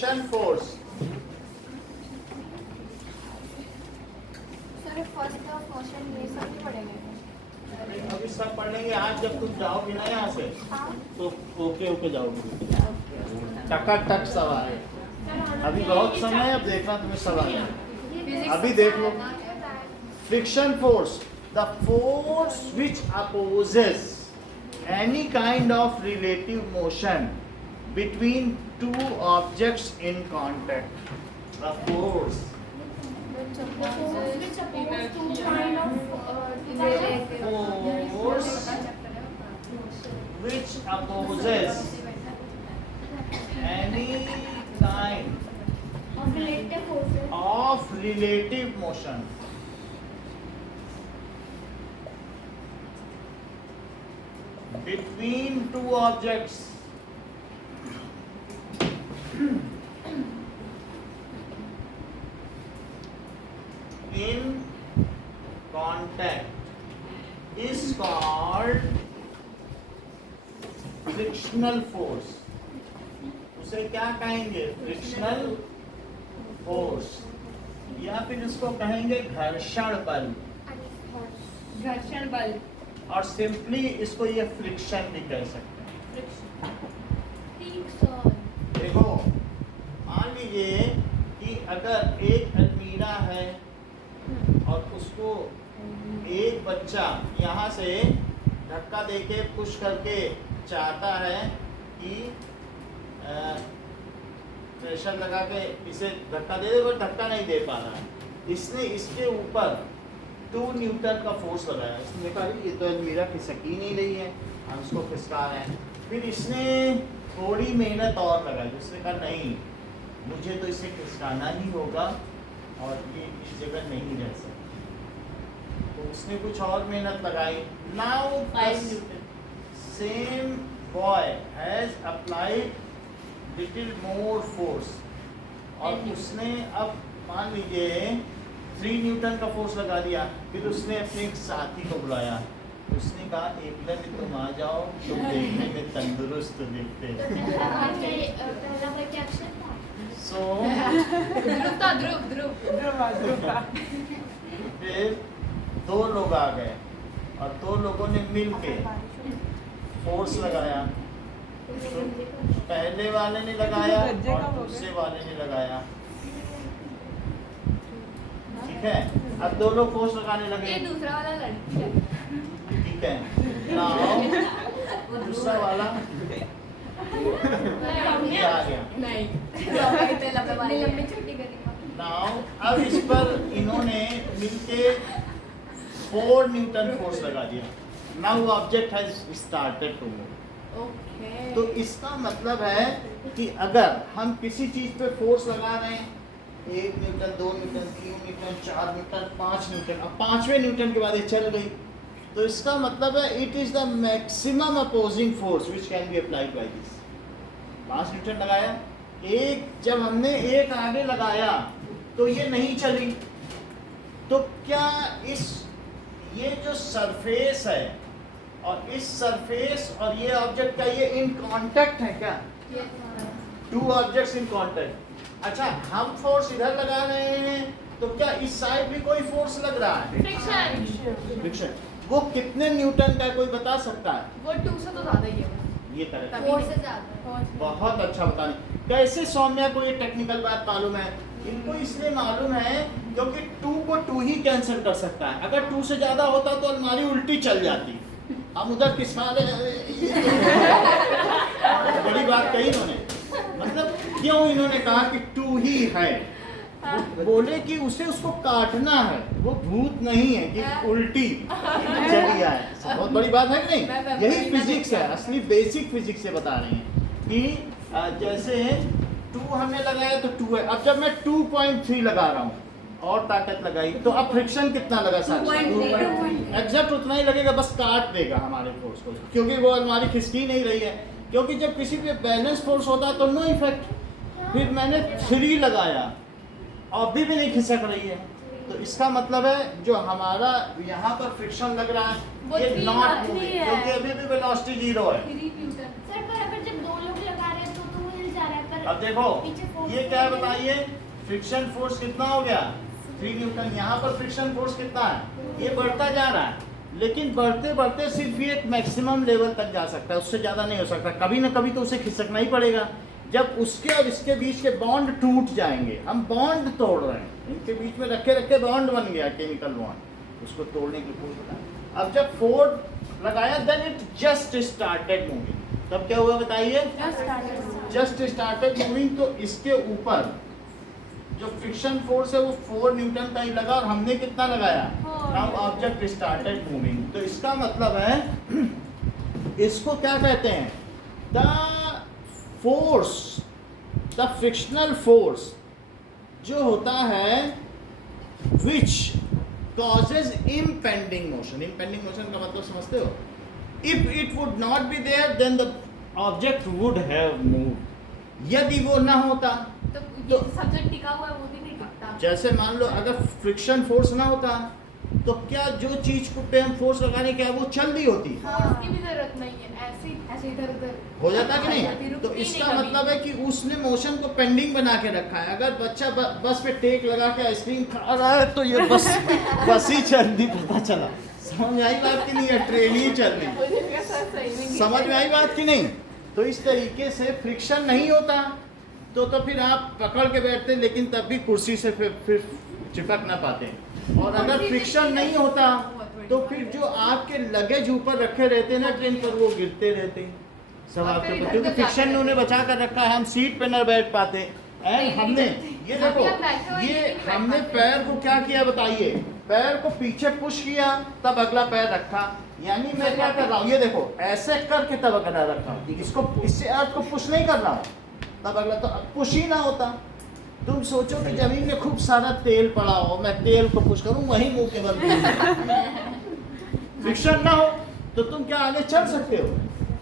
Friction force. Sir first of motion ये सब नहीं पढ़ेंगे? अभी सब पढ़ लेंगे आज जब तुम जाओगी ना यहाँ से तो ओके जाओगी, टक सब आए। अभी बहुत समय है, अब देखना तुम्हें सब आए। अभी देख लो friction force, the force which opposes any kind of relative motion between two objects in contact. The force which oppose two kind of force which opposes any kind of relative forces of relative motion between two objects in contact is called frictional force. उसे क्या कहेंगे? Frictional force, या फिर इसको कहेंगे घर्षण बल, घर्षण बल, और सिंपली इसको ये फ्रिक्शन भी कह सकते हैं। देखो मान लीजिए कि अगर एक अलमीरा है और उसको एक बच्चा यहाँ से धक्का देके पुश करके चाहता है कि प्रेशर लगा के इसे धक्का दे दे, पर धक्का नहीं दे पा रहा है। इसने इसके ऊपर 2 न्यूटन का फोर्स लगाया। इसने कहा ये तो अलमीरा खिसक ही नहीं रही है, हम इसको खिसका रहे हैं। फिर इसने थोड़ी मेहनत और लगाई, उसने कहा नहीं मुझे तो इसे खिसकाना ही होगा और ये इस जगह नहीं रह सकती, तो उसने कुछ और मेहनत लगाई। Now 5 Newton same boy has applied little more force, और उसने अब मान लीजिए 3 न्यूटन का फोर्स लगा दिया। फिर उसने अपने एक साथी को बुलाया, उसने कहा एकलन तुम आ जाओ, तुम देखने में तंदुरुस्त दिखते हो। सो ध्रुव फिर 2 लोग आ गए और 2 लोगों ने मिलके फोर्स लगाया। तो पहले वाले ने लगाया और दूसरे वाले ने लगाया, ठीक है। अब 2 लोग फोर्स लगाने लगे, ये दूसरा वाला लड़की है। ठीक है। नाउ दूसरा वाला ये आ गया। नहीं लंबी छोटी करी। नाउ अब इस पर इन्होंने मिलके 4 न्यूटन फोर्स लगा दिया। Now object has started to move. Okay, तो इसका मतलब है कि अगर हम किसी चीज पे फोर्स लगा रहे हैं 1 Newton 2 Newton 3 Newton 4 Newton 5 Newton, अब 5वें न्यूटन के बाद ये चल गई, तो इसका मतलब है it is the maximum opposing force which can be applied by this. 5 Newton लगाया, एक जब हमने एक आगे लगाया तो ये नहीं चली, तो क्या ये जो सरफेस है और इस सरफेस और ये ऑब्जेक्ट का ये इन कांटेक्ट है क्या? 2 ऑब्जेक्ट्स इन कांटेक्ट। अच्छा हम फोर्स इधर लगा रहे हैं तो क्या इस साइड भी कोई फोर्स लग रहा है? फ्रिक्शन। वो कितने न्यूटन का है कोई बता सकता है? वो 2 से तो ज्यादा ही है। ये तरह फोर्स से ज्यादा। बहुत अच्छा बताने। कैसे सौम्या को ये टेक्निकल बात मालूम है? इनको इसलिए मालूम है क्योंकि 2 को 2 ही कैंसिल कर सकता है। अगर 2 से ज्यादा होता तो अलमारी उल्टी चल जाती। हम उधर किसका बड़ी बात कही इन्होंने, मतलब क्यों इन्होंने कहा कि 2 ही है? बोले कि उसे उसको काटना है, वो भूत नहीं है कि उल्टी चली आए। बहुत बड़ी बात है कि नहीं? यही फिजिक्स है, असली बेसिक फिजिक्स से बता रहे हैं कि जैसे 2 हमने लगाया तो 2 है। अब जब मैं 2.3 लगा रहा हूँ और ताकत लगाई तो अब फ्रिक्शन कितना लगा? 2.3 एग्जैक्ट उतना ही लगेगा, बस काट देगा हमारे फोर्स को, क्योंकि वो हमारी खिसकी नहीं रही है। क्योंकि जब किसी पे बैलेंस फोर्स होता है तो नो इफेक्ट। फिर मैंने 3 लगाया और अभी भी नहीं खिसक रही है, तो इसका मतलब है जो हमारा यहाँ पर फ्रिक्शन लग रहा है ये नॉट मूविंग, क्योंकि अभी भी वेलोसिटी 0 है। सर पर अगर जब 2 लोग लगा रहे हैं तो हिल जा रहा है, पर अब देखो पीछे ये क्या है बताइए, फ्रिक्शन फोर्स कितना हो गया 3 न्यूटन। यहाँ पर फ्रिक्शन फोर्स कितना है, ये बढ़ता जा रहा है, लेकिन बढ़ते बढ़ते सिर्फ ये एक मैक्सिमम लेवल तक जा सकता है, उससे ज़्यादा नहीं हो सकता। कभी ना कभी तो उसे खिसकना ही पड़ेगा। जब उसके और इसके बीच के बॉन्ड टूट जाएंगे, हम बॉन्ड तोड़ रहे हैं, इनके बीच में रखे रखे बॉन्ड बन गया केमिकल बॉन्ड, उसको तोड़ने की कोशिश करना। अब जब फोर्स लगाया then it just started moving, तब क्या हुआ बताइए, जस्ट स्टार्टेड मूविंग। तो इसके ऊपर जो फ्रिक्शन फोर्स है वो 4 न्यूटन का ही लगा और हमने कितना लगाया, नाउ ऑब्जेक्ट स्टार्टेड मूविंग। तो इसका मतलब है इसको क्या कहते हैं, the force, the frictional force जो होता है विच causes impending motion। impending motion का मतलब समझते हो, if it would not be there then the object would have moved। यदि वो ना होता तो ये सब्जेक्ट टिका हुआ है वो भी नहीं टिकता। जैसे मान लो अगर फ्रिक्शन फोर्स ना होता तो क्या जो चीज को पे हम फोर्स लगाने क्या वो चल रही होती, फोर्स की भी जरूरत नहीं है, ऐसे इधर उधर हो जाता कि नहीं। तो इसका मतलब है कि उसने मोशन को पेंडिंग बना के रखा है। अगर बच्चा बस पे टेक लगा के आइसक्रीम खा रहा है तो ये बस ही चल रही, पता चला। समझ में आई बात की नहीं है, ट्रेन ही चल रही, समझ में आई बात की नहीं। तो इस तरीके से फ्रिक्शन नहीं होता तो फिर आप पकड़ के बैठते, लेकिन तब भी कुर्सी से फिर चिपक ना पाते। और अगर फ्रिक्शन नहीं होता तो फिर जो आपके लगेज ऊपर रखे रहते हैं ना ट्रेन पर, वो गिरते रहते सब आपके ऊपर, क्योंकि फ्रिक्शन ने उन्हें बचा कर रखा है। हम सीट पे न बैठ पाते। एंड हमने ये देखो, ये हमने पैर को क्या किया बताइए, पैर को पीछे पुश किया तब अगला पैर रखा। यानी मैं क्या कर रहा हूँ, ये देखो ऐसे करके तब अगला रखा हूँ, इसको इससे अर्थ को पुश नहीं कर रहा हूँ तब अगला, तो पुश ही ना होता। तुम सोचो कि जमीन में खूब सारा तेल पड़ा हो, मैं तेल को पुश करूं वही मुंह के बल फ्रिक्शन ना हो तो तुम क्या आगे चल सकते हो,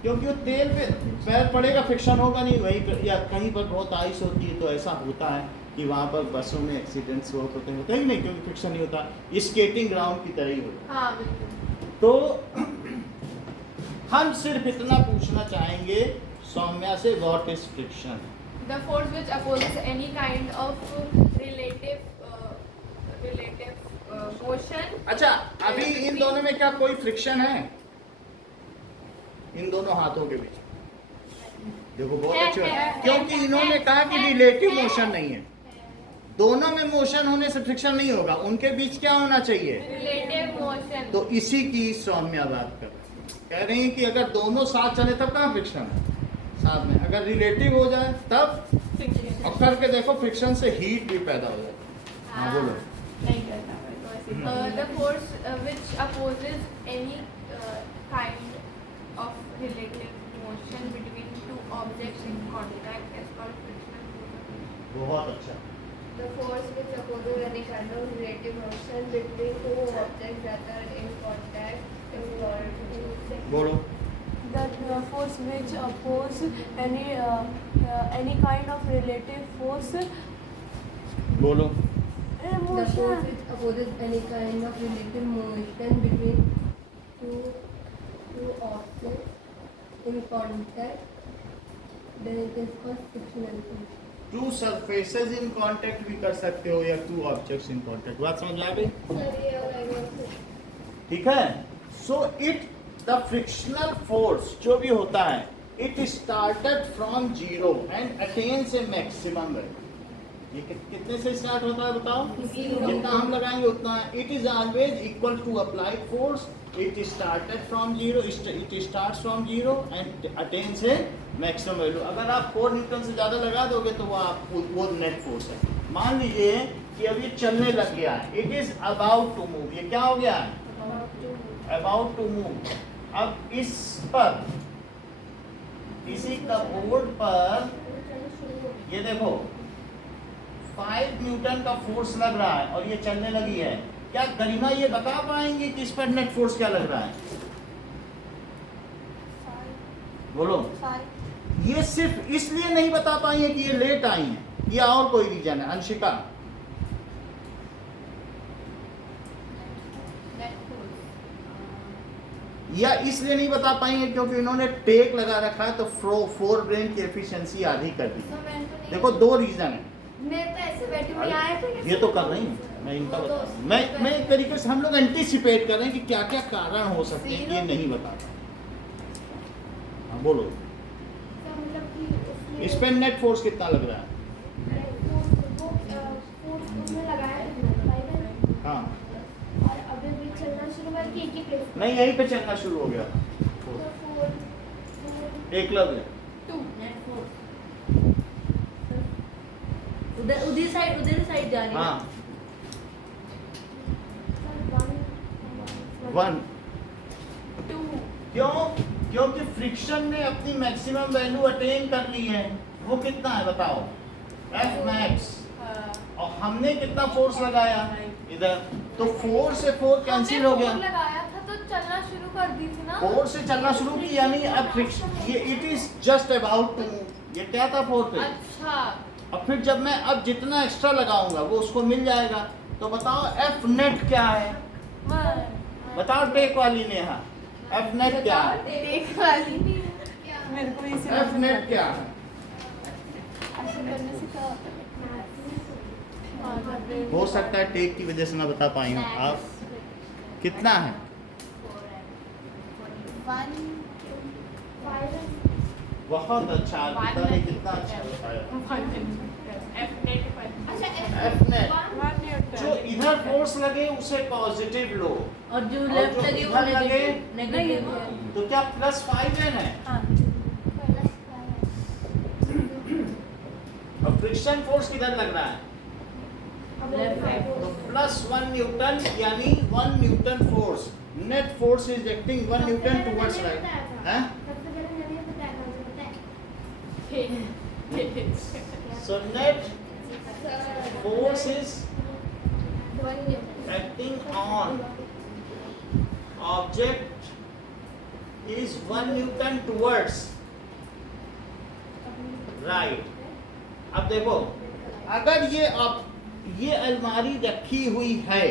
क्योंकि वो तेल पे पैर पड़ेगा, फ्रिक्शन होगा नहीं। वहीं पर या कहीं पर बहुत आइस होती है तो ऐसा होता है कि वहाँ पर बसों में एक्सीडेंट्स होते ही नहीं, क्योंकि फ्रिक्शन नहीं होता। स्केटिंग ग्राउंड की तरह ही होता। हाँ बिल्कुल। तो हम सिर्फ इतना पूछना चाहेंगे सौम्या से, what is friction. The force which opposes any kind of relative motion। अच्छा, अभी इन दोनों में क्या कोई फ्रिक्शन है, इन दोनों हाथों के बीच? देखो बहुत अच्छे बात, क्योंकि इन्होंने कहा कि रिलेटिव मोशन नहीं है। दोनों में मोशन होने से फ्रिक्शन नहीं होगा, उनके बीच क्या होना चाहिए, रिलेटिव मोशन। तो इसी की सौम्या बात कर रही है। कह रही है कि अगर दोनों साथ चले तब कहाँ फ्रिक्शन है, साथ में अगर रिलेटिव हो जाए तब। और करके देखो फ्रिक्शन से हीट भी पैदा हो जाती है। हाँ बोलो। नहीं करता the force which opposes any kind of relative motion between two objects in contact is called frictional force। बहुत अच्छा। The force which opposes any kind of relative motion between two objects that are in contact is called बोलो। The force which oppose any kind of relative force बोलो। The force which opposes any kind of relative motion between two objects in contact, then it is called frictional force। To surfaces in contact भी कर सकते हो या two objects in contact. बात समझ आ गई? ठीक है। So it the frictional force जो भी होता है, it started from zero and attains a maximum value. ये कितने से स्टार्ट होता है बताओ, जितना हम लगाएंगे उतना। It is always equal to applied force. It started from zero, it starts from zero and attains a maximum value. अगर आप 4 न्यूटन से ज़्यादा लगा दोगे तो वो नेट फोर्स है। मान लीजिए कि अब ये चलने लग गया है, it is about to move. ये क्या हो गया है, अबाउट टू मूव। अब इस पर, इसी कपबोर्ड पर ये देखो 5 न्यूटन का फोर्स लग रहा है और ये चलने लगी है। क्या गरिमा ये बता पाएंगे कि इस पर नेट फोर्स क्या लग रहा है? बोलो। ये सिर्फ इसलिए नहीं बता पाई है कि ये लेट आई हैं या और कोई रीजन है? अंशिका। या इसलिए नहीं बता पाएंगे क्योंकि इन्होंने टेक लगा रखा है तो फोर ब्रेन की एफिशिएंसी आधी कर दी। देखो दो रीजन है। मैं तो ऐसे बैठी हुई आया फिर ये तो कर रही हूँ मैं, इनका बता रहा हूँ। मैं एक तरीके से हम लोग एंटीसिपेट कर रहे हैं कि क्या क्या कारण हो सकते हैं, ये नहीं बताता। हाँ बोलो, मतलब कि उसमें इस पे नेट फोर्स कितना लग रहा है? उसमें लगाया है हाँ और अभी भी चलना शुरू हुआ कि एक ही प्लेस नहीं, यहीं पे चलना शुरू हो गया। एकलव्य उधर साइड जा रही है। हाँ 1 2 क्यों? क्योंकि फ्रिक्शन ने अपनी मैक्सिमम वैल्यू अटेन कर ली है। वो कितना है बताओ? F max। और हमने कितना फोर्स लगाया इधर, तो 4 से 4 कैंसिल हो गया। लगाया था तो चलना शुरू कर दी थी ना। 4 से चलना शुरू की, यानी अब फ्रिक्शन ये it is just about to, ये क्या था 4 पे। अच्छा अब फिर जब मैं अब जितना एक्स्ट्रा लगाऊंगा वो उसको मिल जाएगा। तो बताओ F नेट क्या है? बताओ टेक वाली ने। हाँ F नेट क्या है? देख वाली मेरे को इसी F नेट क्या है? करने से क्या होता है? हो सकता है टेक की वजह से मैं बता पाई हूँ। आप कितना है? 1 बहुत अच्छा, पिता ने कितना अच्छा बताया। अच्छा F नेट जो इधर फोर्स लगे उसे पॉजिटिव लो, और जो और लेफ्ट जो लगे वो इधर लगे नेगेटिव तो क्या +5N है? हाँ और फ्रिक्शन फोर्स किधर लग रहा है? लेफ्ट साइड तो +1 न्यूटन, यानी 1 Newton force. Net force is acting 1 Newton towards right. हैं? सबसे पहले मैंने ये बताया था, मुझे पता है so net force is 1 Newton acting on object is 1 Newton towards right। अब देखो, अगर ये अलमारी रखी हुई है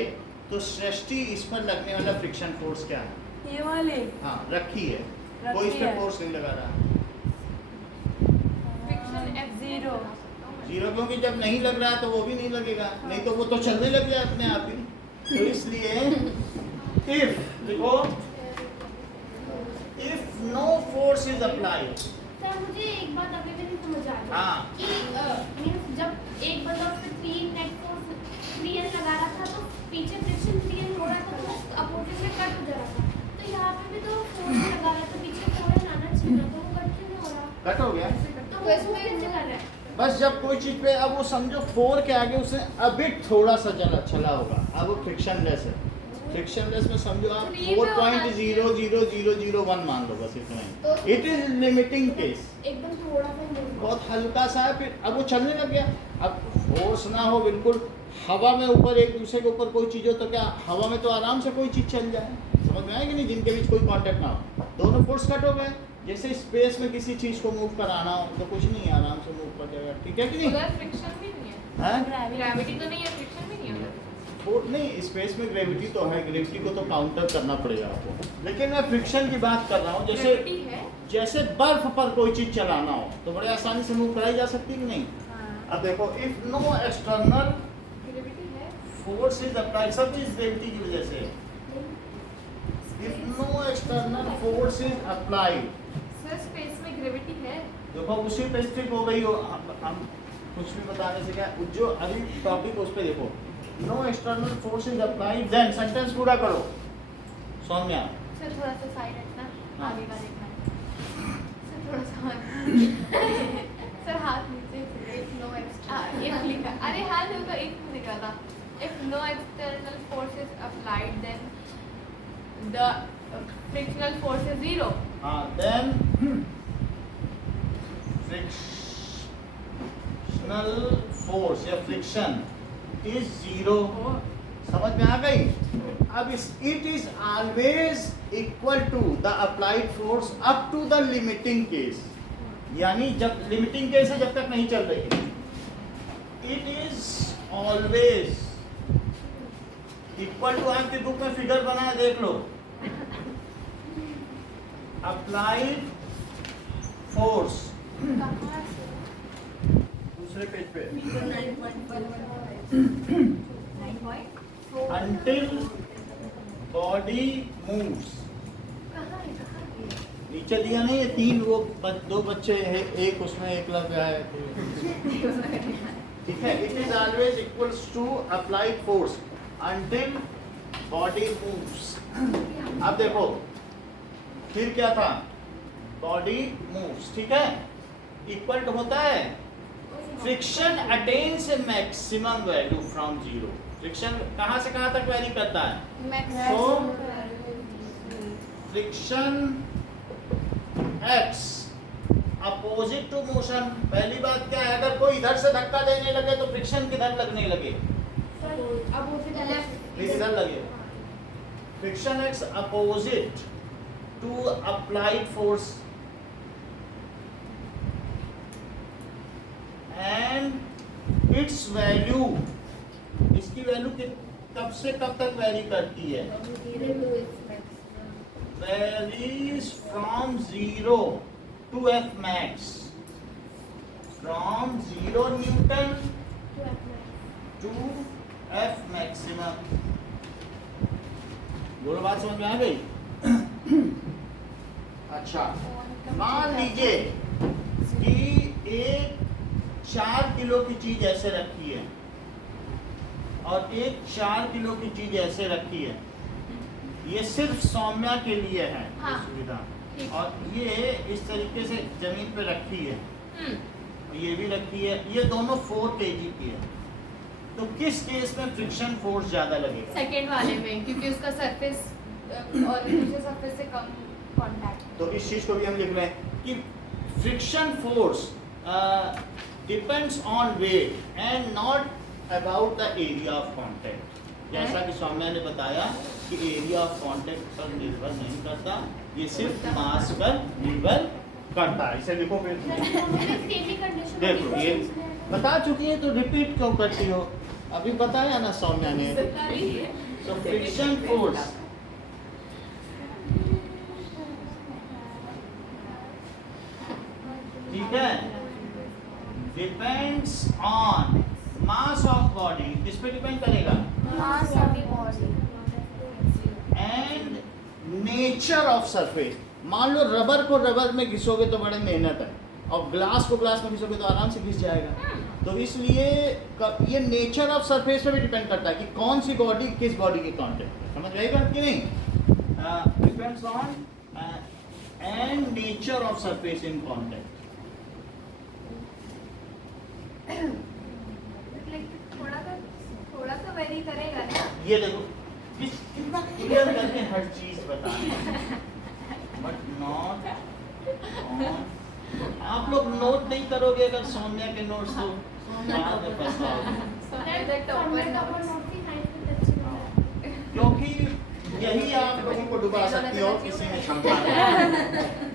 तो सृष्टि इस पर लगने वाला फ्रिक्शन फोर्स क्या है? ये वाले हाँ रखी है, रखी कोई इस पे है। फोर्स नहीं लगा रहा। जीरो जीरो, क्योंकि जब नहीं लग रहा है तो वो भी नहीं लगेगा, नहीं तो वो तो चलने लग जाए अपने आप ही। तो इसलिए इफ देखो, if no force is applied. Sir मुझे एक बात अभी भी नहीं समझ आ रही हाँ। कि मींस जब एक बंदा उस पे 3 नेट फोर्स 3N लगा रहा था तो पीछे फ्रिक्शन 3N हो रहा था तो अपोजिट में कट हो जा रहा था, तो यहाँ पे भी तो फोर्स लगा रहा था पीछे 4N आना चाहिए था, तो वो कट क्यों नहीं हो रहा? कट हो गया। तो वो इसमें कैसे कर रहा है? बस जब कोई चीज पे, अब वो समझो 4 के आगे उसे अभी थोड़ा सा चला होगा, अब वो फ्रिक्शन लेस है। फ्रिक्शन लेस में समझो आप 4.00001 मान लो, बस इतना ही। इट इज लिमिटिंग केस, एकदम थोड़ा सा ही बहुत हल्का सा है। फिर अब वो चलने लग गया। अब फोर्स ना हो बिल्कुल, हवा में ऊपर एक दूसरे के ऊपर कोई चीज़ हो तो क्या हवा में तो आराम से कोई चीज़ चल जाए, समझ में आएगी नहीं, जिनके बीच कोई कांटेक्ट ना हो, दोनों फोर्स कट हो गए। जैसे स्पेस में किसी चीज़ को मूव कराना हो तो कुछ नहीं, आराम से मूव कर जाएगा, ठीक है कि नहीं? उधर फ्रिक्शन भी नहीं है, हैं? ग्रेविटी तो नहीं है, फ्रिक्शन भी नहीं है उधर। नहीं, स्पेस में ग्रेविटी तो है, ग्रेविटी को तो काउंटर करना पड़ेगा आपको, लेकिन मैं फ्रिक्शन की बात कर रहा हूँ। जैसे ग्रेविटी है। जैसे बर्फ पर कोई चीज़ चलाना हो तो बड़े आसानी से मूव कराई जा सकती है कि नहीं? अब देखो, इफ नो एक्सटर्नल ग्रेविटी है। फोर्स इज अप्लाइड, सब चीज ग्रेविटी की वजह से। If no external force is applied, sir space में ग्रेविटी है। देखो उसी पे स्टिक हो गई हो। हम कुछ भी बताने से क्या, जो अभी टॉपिक उस पे देखो, no external force is applied, then sentence पूरा करो सौम्या। सर थोड़ा सा साइड हटना, हाँ। आगे का देखना है। सर थोड़ा सा सर हाथ नीचे इफ नो एक्सटर्नल लिखा, अरे हाथ होगा एक लिखा था, if no external force is applied then the frictional force is 0। हाँ, देन फ्रिक्शनल फोर्स या फ्रिक्शन इज 0। समझ में आ गई? अब it is always equal to the applied force up to the limiting case, यानी जब लिमिटिंग केस है जब तक नहीं चल रही है, it is always equal to. आपके बुक में फिगर बना है, देख लो, अप्लाइड फोर्स कहाँ से? दूसरे पेज पे 9.4 until body moves कहाँ है? नीचे दिया नहीं है तीन वो दो बच्चे हैं एक उसमें एकलव्य है ठीक है it is always equals to applied force until body moves अब देखो फिर क्या था बॉडी मूव्स ठीक है इक्वल टू होता है friction attains a maximum value from zero friction कहां से कहां तक वैरी करता है So, friction acts opposite to motion पहली बात क्या है अगर कोई इधर से धक्का देने लगे तो फ्रिक्शन किधर लगने लगे इधर लगे friction acts opposite to applied force and its value इसकी वैल्यू कब से कब तक वेरी करती है varies from 0 to F max from 0 Newton to F maximum बोलो बात समझ में आ गई अच्छा मान लीजिए कि एक 4 किलो की चीज ऐसे रखी है और एक 4 किलो की चीज ऐसे रखी है ये सिर्फ सौम्या के लिए है हाँ। सुविधा ठीक। और ये इस तरीके से जमीन पे रखी है ये भी रखी है ये दोनों 4 kg की है तो किस केस में फ्रिक्शन फोर्स ज्यादा लगेगा सेकेंड वाले में क्योंकि उसका सरफेस और नीचे सरफेस से कम कांटेक्ट तो इस चीज को भी हम लिख रहे हैं कि friction force depends on weight and not about the area of contact जैसा कि सौम्या ने बताया कि एरिया ऑफ कांटेक्ट पर निर्भर नहीं करता ये सिर्फ मास पर निर्भर करता है इसे लिखो फिर देखो ये बता चुकी है तो रिपीट क्यों करती हो अभी बताया ना सौम्या ने तो फ्रिक्शन फोर्स ठीक है depends on mass of body किस पे डिपेंड करेगा एंड नेचर ऑफ सरफेस मान लो रबर को रबर में घिसोगे तो बड़ी मेहनत है और ग्लास को ग्लास में घिसोगे तो आराम से घिस जाएगा तो इसलिए ये नेचर ऑफ सरफेस पे भी डिपेंड करता है कि कौन सी बॉडी किस बॉडी के कांटेक्ट में समझ आएगा कि नहीं depends on and nature of surface in contact थोड़ा तो वेरी करेगा ना ये देखो कितना क्लियर करके हर चीज बताएं बट नॉट आप लोग नोट नहीं करोगे अगर सौम्या के नोट्स तो बाद में पछताओगे क्योंकि यही आप लोगों को डुबा सकती हो किसी में क्षमता नहीं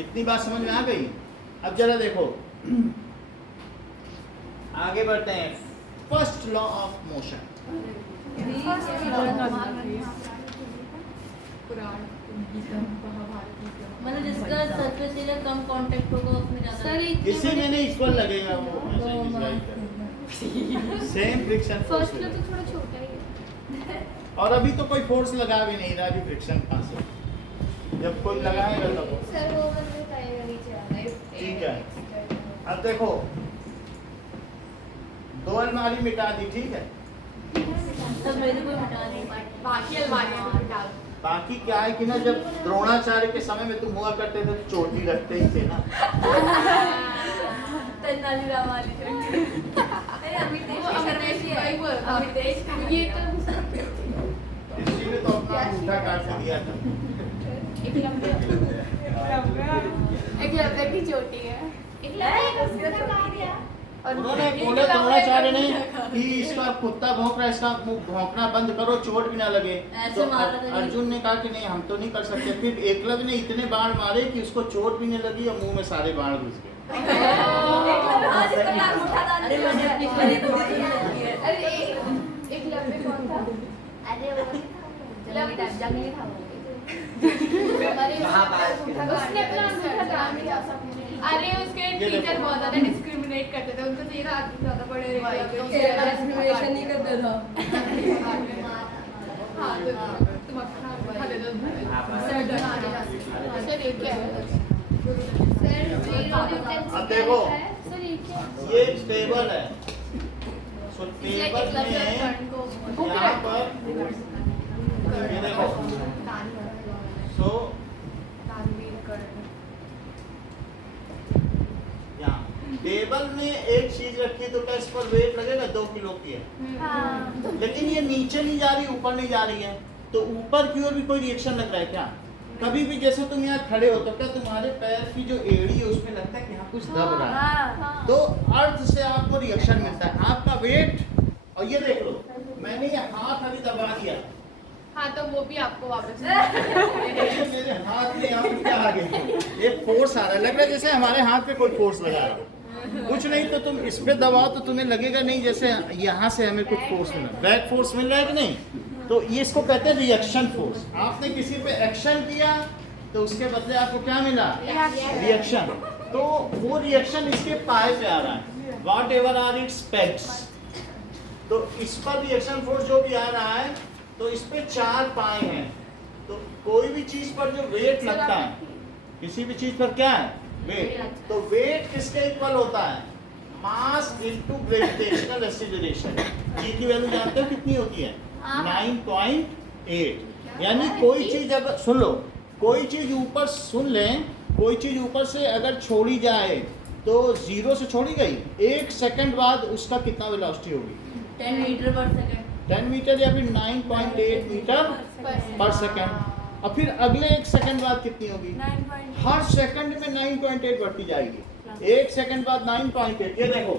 इतनी बात समझ में आ गई अब जरा देखो आगे बढ़ते हैं फर्स्ट लॉ ऑफ मोशन मतलब जिसका सरफेस एरिया कम कांटेक्ट होगा उसमें ज्यादा किसी में नहीं इक्वल लगेगा वो सेम फ्रिक्शन फर्स्ट फ्लोर तो थोड़ा छोटा ही है और अभी तो कोई फोर्स लगा भी नहीं रहा अभी फ्रिक्शन कहाँ से जब कोई लगाएगा तब सर वो बस बताएगा नीचे वाला ठीक है अब देखो 2 अलमारी मिटा दी ठीक है सब मेरे को हटा नहीं बाकी अलमारियां भी डाल बाकी क्या है कि ना जब द्रोणाचार्य के समय में तुम हुआ करते थे तो चोटी रखते ही थे ना तेनालीराम वाली अरे अमितेश ये तो इसीलिए तो अपना अंगूठा काट के दिया था एक लड़के की चोटी है उन्होंने बोले द्रोणाचार्य ने कि इसका कुत्ता भौंक रहा है इसका मुंह भौंकना बंद करो चोट भी ना लगे ऐसे तो मारा था अर्जुन ने कहा कि नहीं हम तो नहीं कर सकते फिर एकलव्य ने इतने बाण मारे कि उसको चोट भी नहीं लगी और मुंह में सारे बाण घुस गए अरे मैंने अपनी परी को भी सुनी है अरे एक लड़के कौन था अरे उसके ये टीचर देखो। बहुत ज्यादा डिस्क्रिमिनेट करते थे, उनको चाहिए था आदमी ज्यादा पढ़े लिखे भाई, होते। तो डिस्क्रिमिनेशन नहीं करते था। हाँ तो तुम अपना खा ले दो। चलिए क्या है? अब देखो सर ये क्या है? ये टेबल है, सो टेबल में यहाँ पर ये देखो, सो यहाँ टेबल में एक चीज रखी है तो क्या इस पर वेट लगेगा? 2 किलो की है, लेकिन ये नीचे नहीं जा रही, ऊपर नहीं जा रही है, तो ऊपर की ओर भी कोई रिएक्शन लग रहा है क्या? कभी भी जैसे तुम यहाँ खड़े हो तो क्या तुम्हारे पैर की जो एड़ी है उसमें लगता है कि यहाँ कुछ दब रहा है, तो अर्थ से आपको रिएक्शन मिलता है। आपका वेट, और ये देख लो मैंने ये हाथ अभी दबा दिया, हाँ तो वो भी आपको वापस मेरे हाथ में यहाँ पे क्या आ गया? एक फोर्स आ रहा है, लग रहा है जैसे हमारे हाथ पे कोई फोर्स लगा है। कुछ नहीं तो तुम इस पे दबाओ तो तुम्हें लगेगा नहीं जैसे यहाँ से हमें कुछ फोर्स मिला, बैक फोर्स मिल रहा है कि नहीं? तो ये इसको कहते हैं रिएक्शन फोर्स। आपने किसी पे एक्शन किया तो उसके बदले आपको क्या मिला? रिएक्शन। तो वो रिएक्शन इसके पाए पे आ रहा है, whatever are its pegs. तो इस पर रिएक्शन फोर्स जो भी आ रहा है, तो इस पे 4 पाए हैं। तो कोई भी चीज पर जो वेट लगता है, किसी भी चीज पर क्या है? वेट। तो वेट किसके इक्वल होता है? Mass into gravitational acceleration. G की वैल्यू जानते हो कितनी होती है? 9.8। यानी कोई चीज अगर सुन लो, कोई चीज ऊपर सुन लें, कोई चीज ऊपर से अगर छोड़ी जाए तो 0 से छोड़ी गई, 1 सेकंड बाद उसका कितना वेलोसिटी होगी? 10 मीटर पर सेकंड। 10 मीटर या फिर 9.8 मीटर पर सेकंड। और फिर अगले 1 सेकंड बाद कितनी होगी? 9.8। हर सेकंड में 9.8 बढ़ती जाएगी। 1 सेकंड बाद 9.8। ये देखो,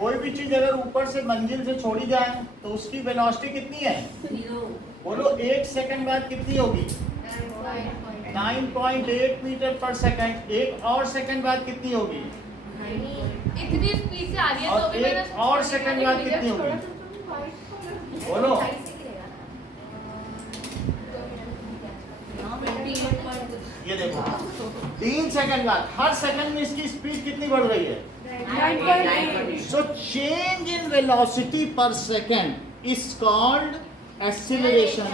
कोई भी चीज अगर ऊपर से मंजिल से छोड़ी जाए तो उसकी वेलोसिटी कितनी है? 0। बोलो 1 सेकंड बाद कितनी होगी? 9.8 मीटर पर सेकंड। 1 और सेकंड बाद कितनी होगी? इतनी स्पीड से आ रही है और तो भी मैंने एक और सेकंड बाद कितनी होगी? बोलो। ये देखो 3 सेकंड बाद, हर सेकंड में इसकी स्पीड कितनी बढ़ रही है? 9.8। So change in velocity per second is called acceleration,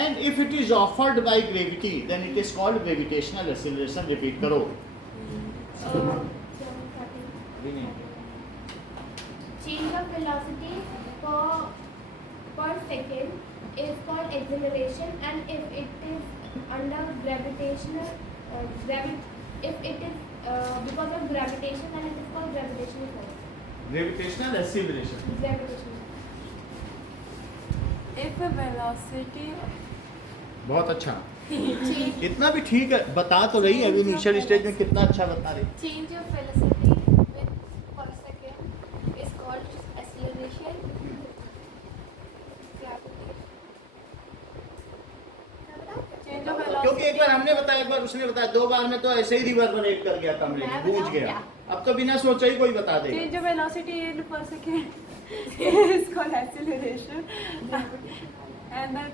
and if it is offered by gravity then it is called gravitational acceleration. Repeat करो। Change of velocity per second is called acceleration, and if it is under gravitational if it is because of gravitation, then it is called gravitational force. Gravitational acceleration. Gravitational. If a velocity बहुत अच्छा, इतना भी ठीक है, बता तो रही है अभी इनिशियल स्टेज में, कितना अच्छा बता रही। Change of velocity per second is called acceleration. change of velocity. क्योंकि एक बार हमने बताया, एक बार उसने बताया, 2 बार में तो ऐसे ही रिवर्बरेट कर गया कमरे में, गूंज गया। अब तो बिना सोचा ही कोई बता देगा। Change of velocity per second is called acceleration. And then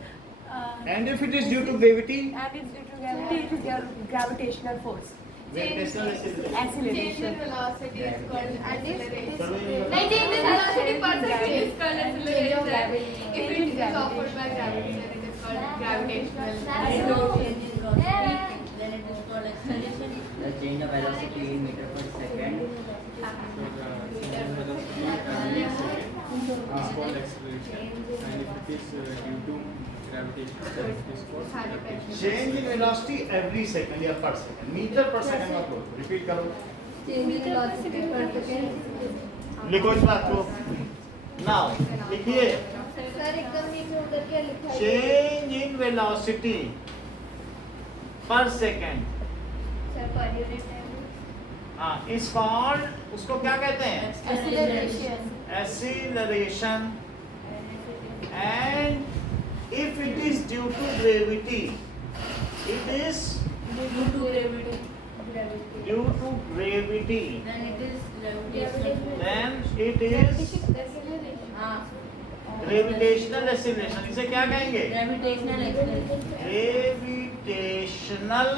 And if it is due to gravity, and it's due to gravity, it is gravitational force. gravitational acceleration. change in Acceleration. velocity is called acceleration. चलो ये नहीं, बताओ। change in velocity per second is called acceleration. gravity. If it is offered by gravity, then it is called gravitational. Then it is called acceleration. The change of velocity in meter per second. It's called acceleration, and if it is due to gravitation, then it is called acceleration. Change in velocity every second या per second, metre पर second मत बोलो, repeat करो, लिखो इस बात को। Now लिखिए, सर एकदम नीचे उधर क्या लिखा है? चेंज इन वेलोसिटी पर second, sir per unit time. हाँ, इस कॉल्ड, उसको क्या कहते हैं? Acceleration. Acceleration. And if it is due to gravity, it is Due to gravity. due to gravity, Then it is gravitational. then it is हाँ. gravitational acceleration. इसे क्या कहेंगे? Gravitational acceleration. Gravitational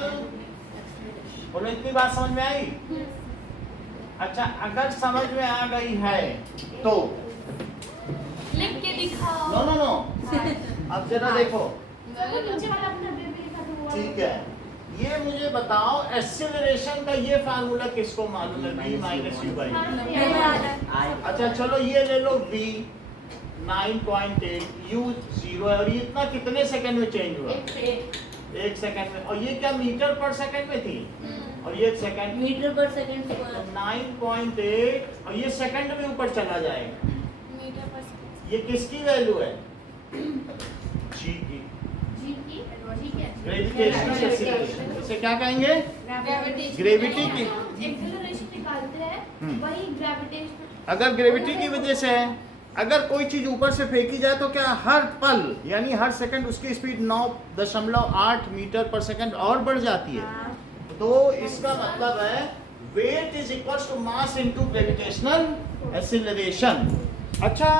बोलो इतनी बात समझ में आई? अच्छा, अगर समझ में आ गई है तो लिख के दिखाओ। नो नो नो, अब जरा देखो, नीचे वाला अपना बेबी लिखा तो वो ठीक है, ये मुझे बताओ एक्सेलरेशन का ये फार्मूला किसको मालूम है? v minus you by. अच्छा चलो ये ले लो v 9.8, u 0 है, और ये इतना कितने सेकंड में चेंज हुआ? 1 सेकंड में। और ये क्या मीटर पर सेकंड में थी? और ये सेकंड मीटर पर सेकंड स्क्वायर। 9.8, और ये सेकंड में ऊपर चला जाएगा। मीटर पर सेकंड। ये किसकी वैल्यू है? g की, जी की ग्रेविटेशनल एक्सीलरेशन। इसे क्या कहेंगे? ग्रेविटी की। एक्सेलरेशन निकालते हैं हम्म। वही ग्रेविटेशनल। अगर ग्रेविटी की वजह से है, अगर कोई चीज ऊपर से फेंकी जाए तो क्या हर पल यानी हर सेकंड उसकी स्पीड 9.8 मीटर पर सेकंड और बढ़ जाती है? तो इसका मतलब है weight is equal to mass into gravitational acceleration. अच्छा,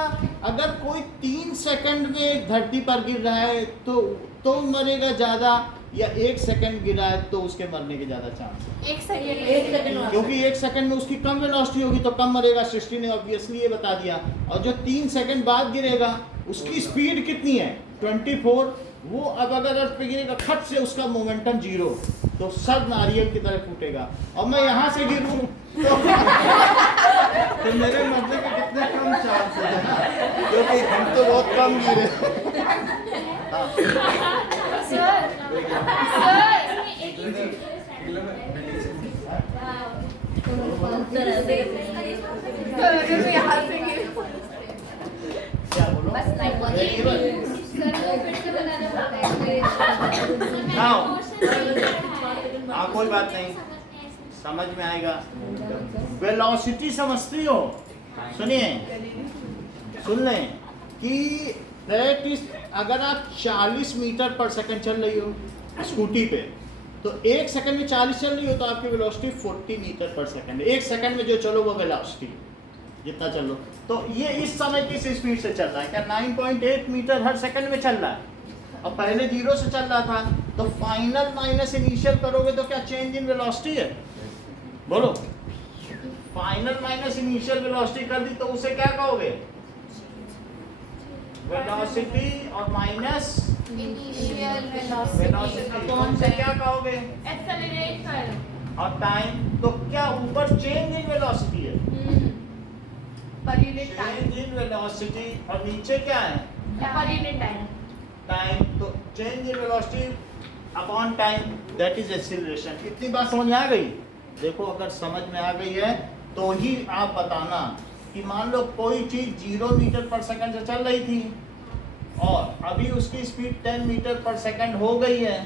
अगर कोई 3 सेकंड में एक धरती पर गिर रहा है तो मरेगा ज्यादा, या 1 सेकंड गिरा है तो उसके मरने के ज्यादा चांस है? 1 सेकंड। 1 सेकंड। क्योंकि 1 सेकंड में उसकी कम वेलोसिटी होगी तो कम मरेगा, सृष्टि ने ऑब्वियसली ये बता दिया। और जो 3 सेकंड बाद गिरेगा उसकी स्पीड कितनी है? 24। वो अब अगर अर्थ पे गिरेगा खट से उसका मोमेंटम 0, तो सब नारियल की तरह फूटेगा। और मैं यहाँ से गिरूं तो मेरे मरने के कितने कम चांस है ना, क्योंकि हम तो बहुत कम गिरे। यहाँ से क्या बोलो? हाँ कोई बात नहीं, समझ में आएगा। वेलोसिटी समझती हो? सुनिए, सुन लें कि दैट इज, अगर आप 40 मीटर पर सेकंड चल रही हो स्कूटी पे, तो 1 सेकंड में 40 चल रही हो तो आपकी वेलोसिटी 40 मीटर पर सेकंड। 1 सेकंड में जो चलो वो वेलोसिटी जितना चलो। तो ये इस समय किस स्पीड से चल रहा है? क्या 9.8 मीटर हर सेकंड में चल रहा है? और पहले 0 से चल रहा था, तो फाइनल माइनस इनिशियल करोगे तो क्या चेंज इन वेलोसिटी है? बोलो, फाइनल माइनस इनिशियल वेलोसिटी कर दी तो उसे क्या कहोगे? वेलोसिटी और माइनस इनिशियल वेलोसिटी, तो उसे क्या कहोगे? एक्सेलरेशन। और टाइम, तो क्या ऊपर चेंज इन वेलोसिटी है? Per unit time. Change in velocity, और नीचे क्या है? Per unit time. टाइम, तो change in velocity upon time, that is acceleration. इतनी बात समझ में आ गई? देखो, अगर समझ में आ गई है तो ही आप बताना कि मान लो कोई चीज 0 मीटर पर सेकंड से चल रही थी और अभी उसकी स्पीड 10 मीटर पर सेकंड हो गई है,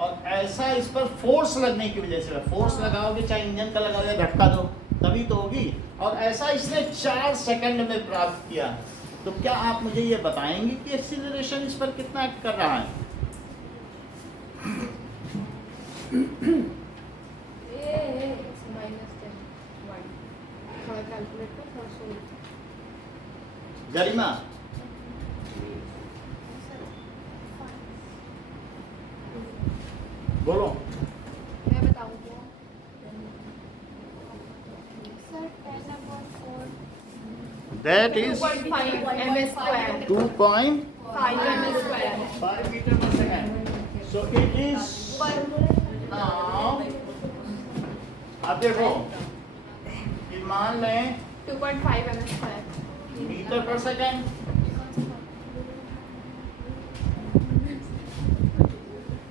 और ऐसा इस पर फोर्स लगने की वजह से, फोर्स लगाओगे चाहे इंजन का लगाओ या झटका दो तभी तो होगी, और ऐसा इसने 4 सेकंड में प्राप्त किया, तो क्या आप मुझे ये बताएंगे कि एक्सीलरेशन इस पर कितना एक्ट कर रहा है? गरिमा, बोलो। मैं बताऊंगी। Sir 10/4 that is 2.5 ms square। 2.5 5 ms square। Metre पर second. So it is now, अब देखो कि मान लें 2.5 ms square। मीटर पर सेकंड,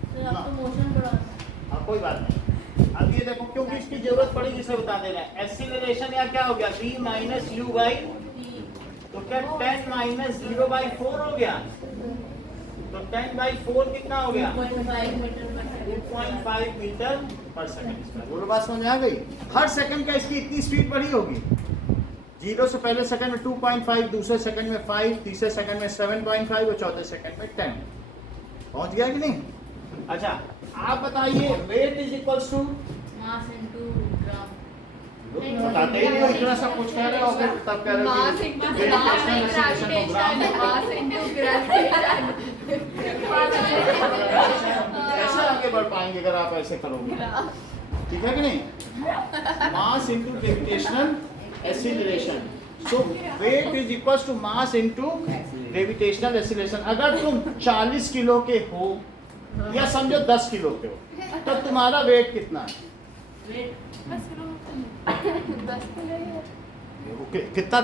सर आपको मोशन बढ़ाना है। अब कोई बात नहीं। अब ये देखो, क्योंकि इसकी जरूरत पड़ेगी इसे बता दे रहे हैं। एक्सीलरेशन या क्या हो गया? v माइनस यू बाई, तो क्या 10 माइनस 0/4 हो गया? तो 10/4 कितना हो गया? 2.5 मीटर पर सेकंड। 2.5 मीटर पर सेकंड। बोलो, बात समझ आ गई? हर सेकंड का इसकी इतनी स्पीड बढ़ी होगी। 0 से पहले सेकंड में 2.5, दूसरे सेकंड में 5, तीसरे सेकंड में 7.5 और चौथे सेकंड में 10। पहुंच गया कि नहीं? अच्छा, आप बताइए, weight is equals to, mass into gram. बताते ही नहीं, इतना सब कुछ कह रहे हो फिर तब कह रहे हो मास कि इनटू gravitational acceleration को ग्राम में मास इनटू ग्रेविटेशन। कैसे आगे बढ़ पाएंगे अगर आप ऐसे करोगे? ठीक है कि नहीं? Mass into gravitational acceleration, so weight is equal to mass into gravitational acceleration. अगर तुम 40 किलो के हो या समझो 10 किलो के हो, तो तुम्हारा वेट कितना है? कितना?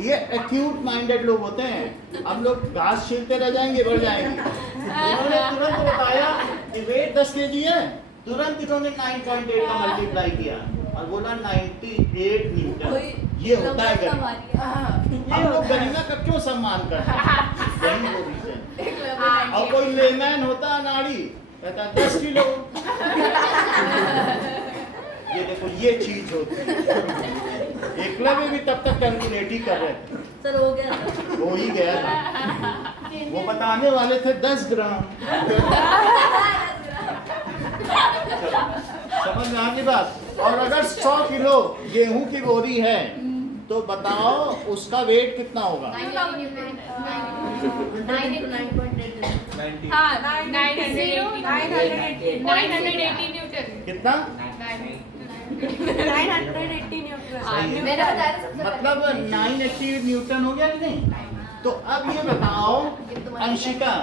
ये एक्यूट माइंडेड लोग होते हैं। अब लोग घास छीलते रह जाएंगे, बढ़ जाएंगे। इन्होंने तुरंत बताया कि वेट 10 केजी है, तुरंत इन्होंने 9.8 का मल्टीप्लाई किया और बोला 98 न्यूटन। ये होता है गरिमा। हम लोग गरिमा का क्यों सम्मान करते हैं? यही वो reason। और कोई लेमैन होता अनाड़ी, कहता 10 किलो। ये देखो, ये चीज होती है। एकलव्य भी तब तक कैलकुलेट ही कर रहे थे। सर हो गया था। हो ही गया था। वो बताने वाले थे 10 ग्राम। समझ में आ गई बात? और अगर 100 किलो गेहूं की बोरी है तो बताओ उसका वेट कितना होगा? 90 हाँ 980 न्यूटन। कितना? 980 न्यूटन। मैंने बताया था सबसे मतलब 980 न्यूटन हो गया कि नहीं? तो अब ये बताओ अंशिका,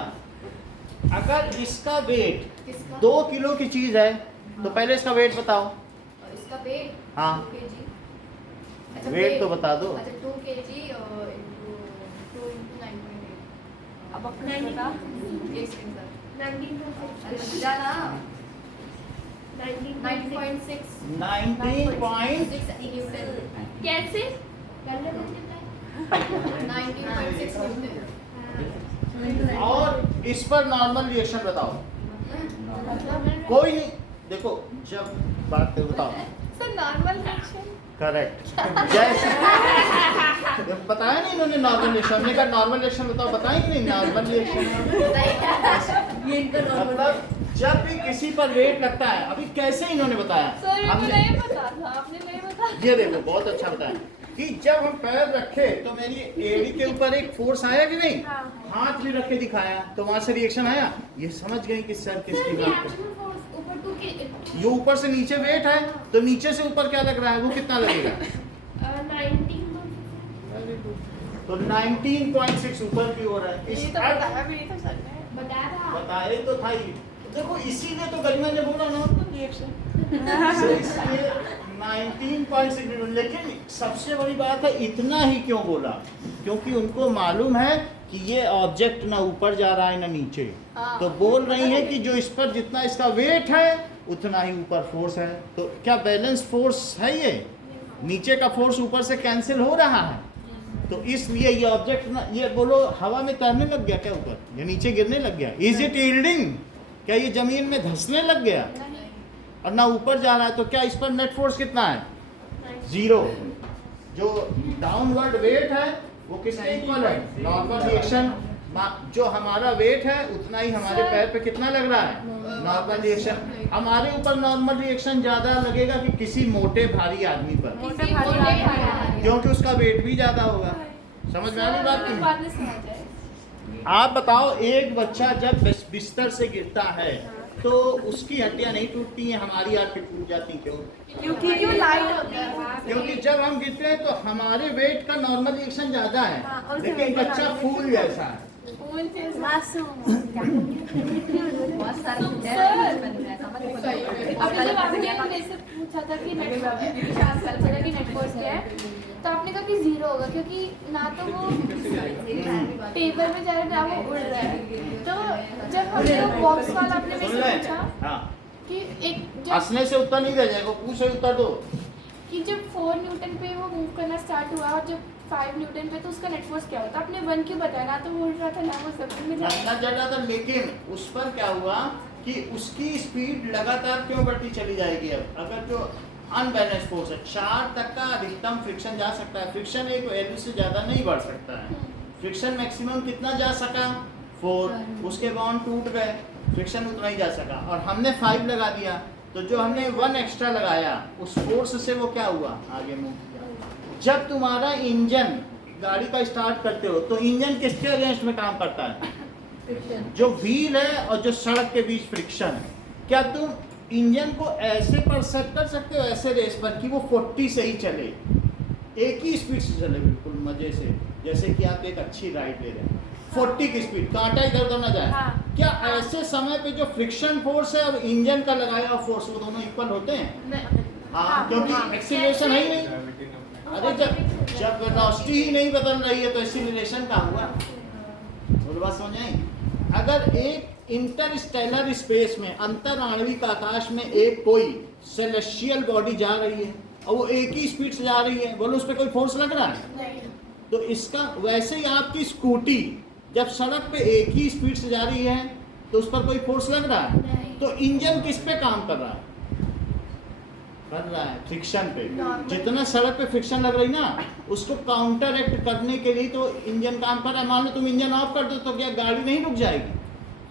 अगर इसका वेट किसका? 2 किलो की चीज है तो पहले इसका वेट बताओ। इसका वेट हाँ। 2 kg। अच्छा, वेट तो बता दो। अच्छा 2 kg into 2 into 9.8। अब अपने बता। एक सेकंड सर। 19.6 जाना 19.6 19.6 न्यूटन। कैसे? करने को कितना है? 19.6 न्यूटन। और इस पर नॉर्मल रिएक्शन बताओ। कोई नहीं, देखो जब बात करो बताओ। Sir normal reaction. करेक्ट। जैसे बताया नहीं इन्होंने नॉर्मल रिएक्शन, हमने कहा नॉर्मल रिएक्शन बताओ, बताएंगे नहीं नॉर्मल रिएक्शन। ये इनका नॉर्मल मतलब जब भी किसी पर वेट लगता है, अभी कैसे इन्होंने बताया? सर ये तो हमने नहीं पता था, आपने नहीं बताया। ये देखो बहुत अच्छा बताया कि जब हम पैर रखे तो मेरी एड़ी के ऊपर एक फोर्स आया कि नहीं? हाथ भी रख के दिखाया तो वहां से रिएक्शन आया। ये समझ गए कि सर किसकी बात कर, ऊपर 2 kg ये ऊपर से नीचे वेट है तो नीचे से ऊपर क्या लग रहा है, वो कितना लगेगा? 19 तो 19.6 ऊपर की ओर है। ये तो बताया भी नहीं था सर ने। बताया था। बताए तो था ही। देखो इसीलिए तो गरिमा ने बोला नॉर्मल रिएक्शन। 19.6, लेकिन सबसे बड़ी बात है इतना ही क्यों बोला? क्योंकि उनको मालूम है कि ये ऑब्जेक्ट ना ऊपर जा रहा है ना नीचे, तो बोल रही है कि जो इस पर जितना इसका वेट है उतना ही ऊपर फोर्स है। तो क्या बैलेंस फोर्स है? ये नीचे का फोर्स ऊपर से कैंसिल हो रहा है, तो इसलिए ये ऑब्जेक्ट ना, ये बोलो हवा में तैरने लग गया क्या ऊपर, या नीचे गिरने लग गया? Is it yielding? क्या ये जमीन में धंसने लग गया और ना ऊपर जा रहा है? तो क्या इस पर नेट फोर्स कितना है? 0। जो डाउनवर्ड वेट है वो किसके इक्वल है? Normal reaction. जो हमारा वेट है उतना ही हमारे पैर पे कितना लग रहा है? Normal reaction. हमारे ऊपर नॉर्मल रिएक्शन ज्यादा लगेगा कि किसी मोटे भारी आदमी पर, क्योंकि उसका वेट भी ज्यादा होगा। समझ में आ रही बात की नहीं? बाद में समझ आए। आप बताओ, एक बच्चा जब बिस्तर से गिरता है तो उसकी हड्डियां नहीं टूटती हैं, हमारी आंखें टूट जाती क्यों? क्योंकि लाइट होती है। क्योंकि जब हम गिरते हैं तो हमारे वेट का नॉर्मल रिएक्शन ज्यादा हाँ, है, और उसे लेकिन weight बच्चा बढ़ाने फूल जैसा है। फूल जैसा। मासूम। अभी जब आपने मेरे से पूछा था कि नेट फोर्स क्या है, तो आपने कहा कि 0 होगा, क्योंकि ना तो वो टेबल में जा रहा है ना वो उड़ रहा है। तो जब हमने वो बॉक्स वाला आपने मेरे सुन से ले, पूछा हाँ, कि एक जब हंसने से उत्तर नहीं दे जाएगा, पूछ से उत्तर दो। कि जब 4 न्यूटन पे वो मूव करना स्टार्ट हुआ और जब 5 न्यूटन पे, तो उसका नेट फोर्स क्या होता? आपने 1 क्यों बताया? ना तो वो उड़ रहा था ना वो जमीन में जा रहा लगना चल रहा था, लेकिन उस पर क्या हुआ कि उसकी स्पीड लगातार क्यों बढ़ती चली जाएगी? अब अगर जो अनबैलेंस फोर्स है, 4 तक का अधिकतम फ्रिक्शन जा सकता है। फ्रिक्शन एक वैल्यू से ज़्यादा नहीं बढ़ सकता है। फ्रिक्शन मैक्सिमम कितना जा सका? 4। उसके बॉन्ड टूट गए, फ्रिक्शन उतना ही जा सका, और हमने 5 लगा दिया, तो जो हमने 1 एक्स्ट्रा लगाया उस फोर्स से वो क्या हुआ? आगे मूव किया। जब तुम्हारा इंजन गाड़ी का स्टार्ट करते हो तो इंजन किसके अगेंस्ट में काम करता है? जो व्हील है और जो सड़क के बीच फ्रिक्शन है। क्या तुम इंजन को ऐसे पर सेट कर सकते हो, ऐसे रेस पर कि वो 40 से ही चले, एक ही स्पीड से चले बिल्कुल मजे से, जैसे कि आप एक अच्छी राइड ले रहे हैं 40 की स्पीड, कांटा इधर उधर ना जाए। हाँ। क्या ऐसे समय पे जो फ्रिक्शन फोर्स है और इंजन का लगाया हुआ फोर्स वो दोनों इक्वल होते हैं? हाँ, क्योंकि एक्सीलरेशन है ही नहीं। Gravity का अरे जब वेलोसिटी ही नहीं बदल रही है तो एक्सीलरेशन कहाँ हुआ? वो बात समझ आई? अगर एक इंटरस्टेलर स्पेस में, अंतराणविक आकाश में एक कोई सेलेस्टियल बॉडी जा रही है और वो एक ही स्पीड से जा रही है, बोलो उस पर कोई फोर्स लग रहा है? तो इसका वैसे ही आपकी स्कूटी जब सड़क पे एक ही स्पीड से जा रही है तो उस पर कोई फोर्स लग रहा है? तो इंजन किस पे काम कर रहा है? कर रहा है फ्रिक्शन पे। जितना सड़क पे फ्रिक्शन लग रही ना, उसको काउंटर एक्ट करने के लिए तो इंजन काम कर रहा है। मान लो तुम इंजन ऑफ कर दो तो क्या गाड़ी नहीं रुक जाएगी?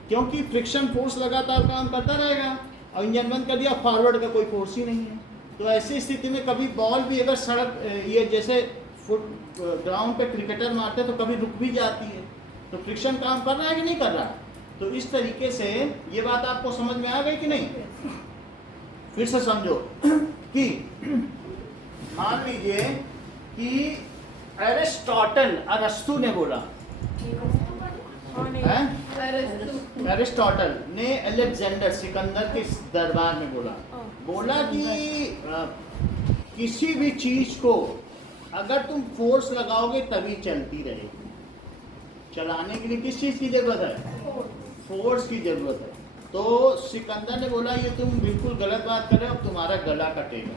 क्योंकि फ्रिक्शन फोर्स लगातार काम करता रहेगा, और इंजन बंद कर दिया, फॉरवर्ड का कोई फोर्स ही नहीं है। तो ऐसी स्थिति में कभी बॉल भी अगर सड़क ये जैसे फुट ग्राउंड पे क्रिकेटर मारते तो कभी रुक भी जाती है, तो फ्रिक्शन काम कर रहा है कि नहीं कर रहा? तो इस तरीके से ये बात आपको समझ में आ गई कि नहीं? फिर से समझो कि मान लीजिए कि अरिस्टोटल, अरस्तु ने बोला है, अरिस्टोटल ने अलेक्जेंडर सिकंदर के दरबार में बोला कि किसी भी चीज को अगर तुम फोर्स लगाओगे तभी चलती रहेगी। चलाने के लिए किस चीज की जरूरत है? फोर्स की जरूरत है। तो सिकंदर ने बोला ये तुम बिल्कुल गलत बात कर रहे हो, अब तुम्हारा गला कटेगा।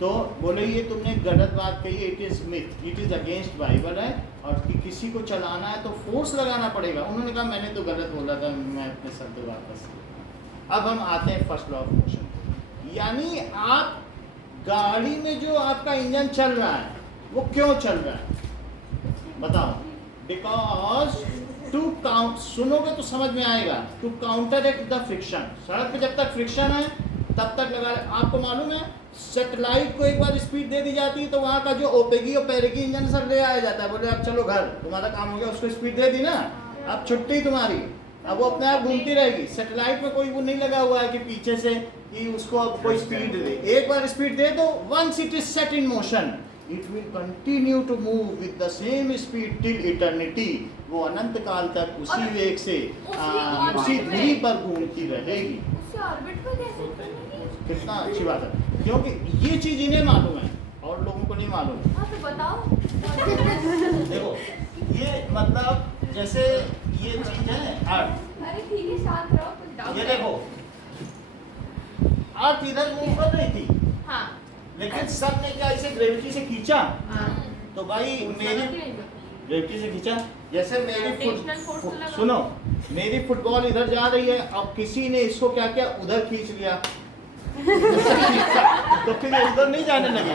तो बोले ये तुमने गलत बात कही, it is myth, it is against Bible है, और कि किसी को चलाना है तो फोर्स लगाना पड़ेगा। उन्होंने कहा मैंने तो गलत बोला था, मैं अपने सर पे वापस। अब हम आते हैं फर्स्ट लॉ ऑफ मोशन, यानी आप गाड़ी में जो आपका इंजन चल रहा है वो क्यों चल रहा है बताओ? बिकॉज टू काउंट, सुनोगे तो समझ में आएगा, to counteract the friction. सड़क पे जब तक फ्रिक्शन है तब तक लगा। आपको मालूम है सैटेलाइट को एक बार स्पीड दे दी जाती है तो वहाँ का जो ओपेगी और पेरेगी इंजन सर ले आया जाता है, बोले अब चलो घर, तुम्हारा काम हो गया। उसको स्पीड दे दी ना, अब छुट्टी तुम्हारी, अब वो अपने आप घूमती रहेगी। सैटेलाइट में कोई वो नहीं लगा हुआ है कि पीछे से कि उसको अब कोई स्पीड दे। एक बार स्पीड दे दो, once it is set in motion it will continue to move with the same speed till eternity. वो अनंत काल तक उसी वेग से उसी दूरी पर घूमती रहेगी। कितना अच्छी बात है, क्योंकि ये चीज इन्हें मालूम है और लोगों को नहीं मालूम। तो बताओ। देखो ये मतलब जैसे ये चीज है अर्थ, अरे ठीक है शांत रहो, कुछ डाउट ये देखो अर्थ इधर मूव कर रही थी, हाँ लेकिन सब ने क्या इसे ग्रेविटी से खींचा? तो भाई मेरी ग्रेविटी से खींचा। जैसे Gravitational force तो लगा। सुनो, मेरी फुटबॉल इधर जा रही है, अब किसी ने इसको क्या किया उधर खींच लिया तो फिर ये उधर नहीं जाने लगी,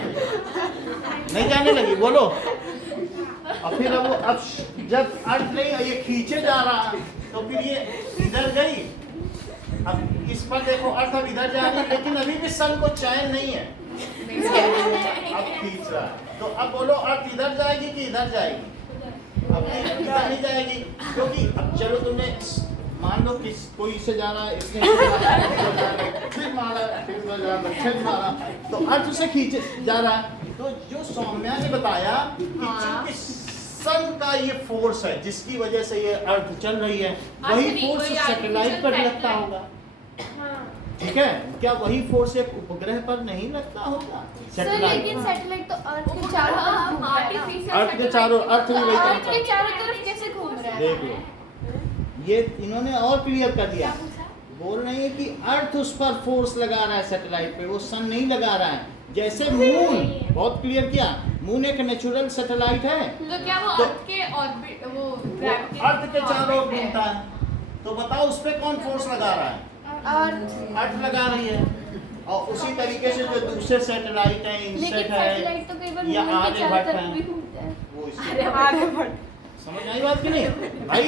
नहीं जाने लगी, बोलो। और फिर अब जब अर्थ नहीं ये खींचे जा रहा तो फिर ये इधर गई। अब इस पर देखो अर्थ अब इधर जा रही है, लेकिन अभी भी सन को चैन नहीं है, अब खींच रहा है। तो अब बोलो अर्थ इधर जाएगी कि इधर जाएगी? अब इधर नहीं जाएगी, क्योंकि अब चलो तुमने मान लो किस कोई इससे जा रहा है, इसने फिर मारा, फिर मारा, तो अर्थ उसे खींचे जा रहा है। तो जो सौम्या ने बताया कि चूंकि सन का ये फोर्स है जिसकी वजह से ये अर्थ चल रही है, वही फोर्स सैटेलाइट पर लगता होगा। ठीक है, क्या वही फोर्स एक उपग्रह पर नहीं लगता होगा? लेकिन सैटेलाइट तो अर्थ के चारों तरफ घूम रहा है ना। अर्थ के चारों, अर्थ भी वही अर्थ करता के है। चारों तरफ कैसे घूम रहा है? देख लो, ये इन्होंने और क्लियर कर दिया। बोल रहे हैं कि अर्थ उस पर फोर्स लगा रहा है सैटेलाइट पे, वो सन नहीं लगा रहा है। जैसे मून, बहुत क्लियर किया, मून एक नेचुरल सैटेलाइट है, तो क्या वो तो अर्थ के ऑर्बिट वो अर्थ के चारों ओर घूमता है। तो बताओ उस पर कौन फोर्स लगा रहा है? अर्थ लगा रही है। और उसी तरीके से जो दूसरे सैटेलाइट है, इनसेट सैटेलाइट तो कई बार है या मून के चारों आर्यभट्ट तरफ भी है, घूमता है। वो इससे समझ आई बात कि नहीं भाई?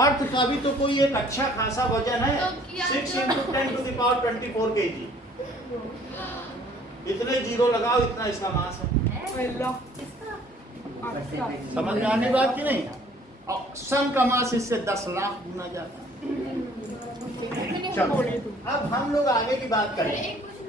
अर्थ का भी तो कोई एक अच्छा खासा वजन है, तो क्या 6 × 10⁴ kg। इतने जीरो लगाओ, इतना इसका मास है। समझ में आने बात कि नहीं? और सन का मास इससे 10 लाख गुना जाता है। चलो अब हम लोग आगे की बात करें। एक क्वेश्चन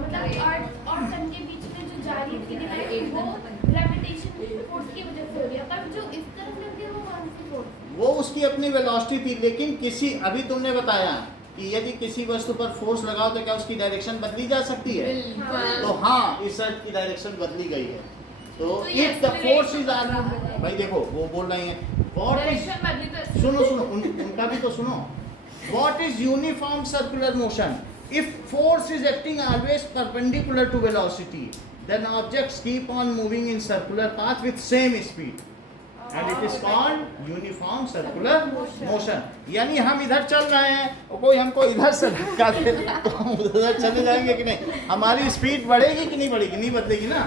मतलब अर्थ और सन के बीच में जो जा रही है वो ग्रेविटेशन फोर्स की वजह से हो रही है, पर जो इस तरफ लग रही है वो कौन सी फोर्स? वो उसकी अपनी वेलोसिटी थी, लेकिन किसी अभी तुमने बताया कि यदि किसी वस्तु पर फोर्स लगाओ तो क्या उसकी डायरेक्शन बदली जा सकती है? तो हाँ, इस अर्थ की डायरेक्शन बदली गई है। तो if the force is are, भाई देखो वो बोल रही हैं व्हाट इज, सुनो उनका भी तो सुनो, what is uniform circular motion? If force is acting always perpendicular to velocity, then objects keep on moving in circular path with same speed and it is called uniform circular motion। यानी हम इधर चल रहे हैं और कोई हमको इधर से धक्का दे तो हम उधर चले जाएंगे कि नहीं? हमारी स्पीड बढ़ेगी कि नहीं बढ़ेगी? नहीं बदलेगी ना।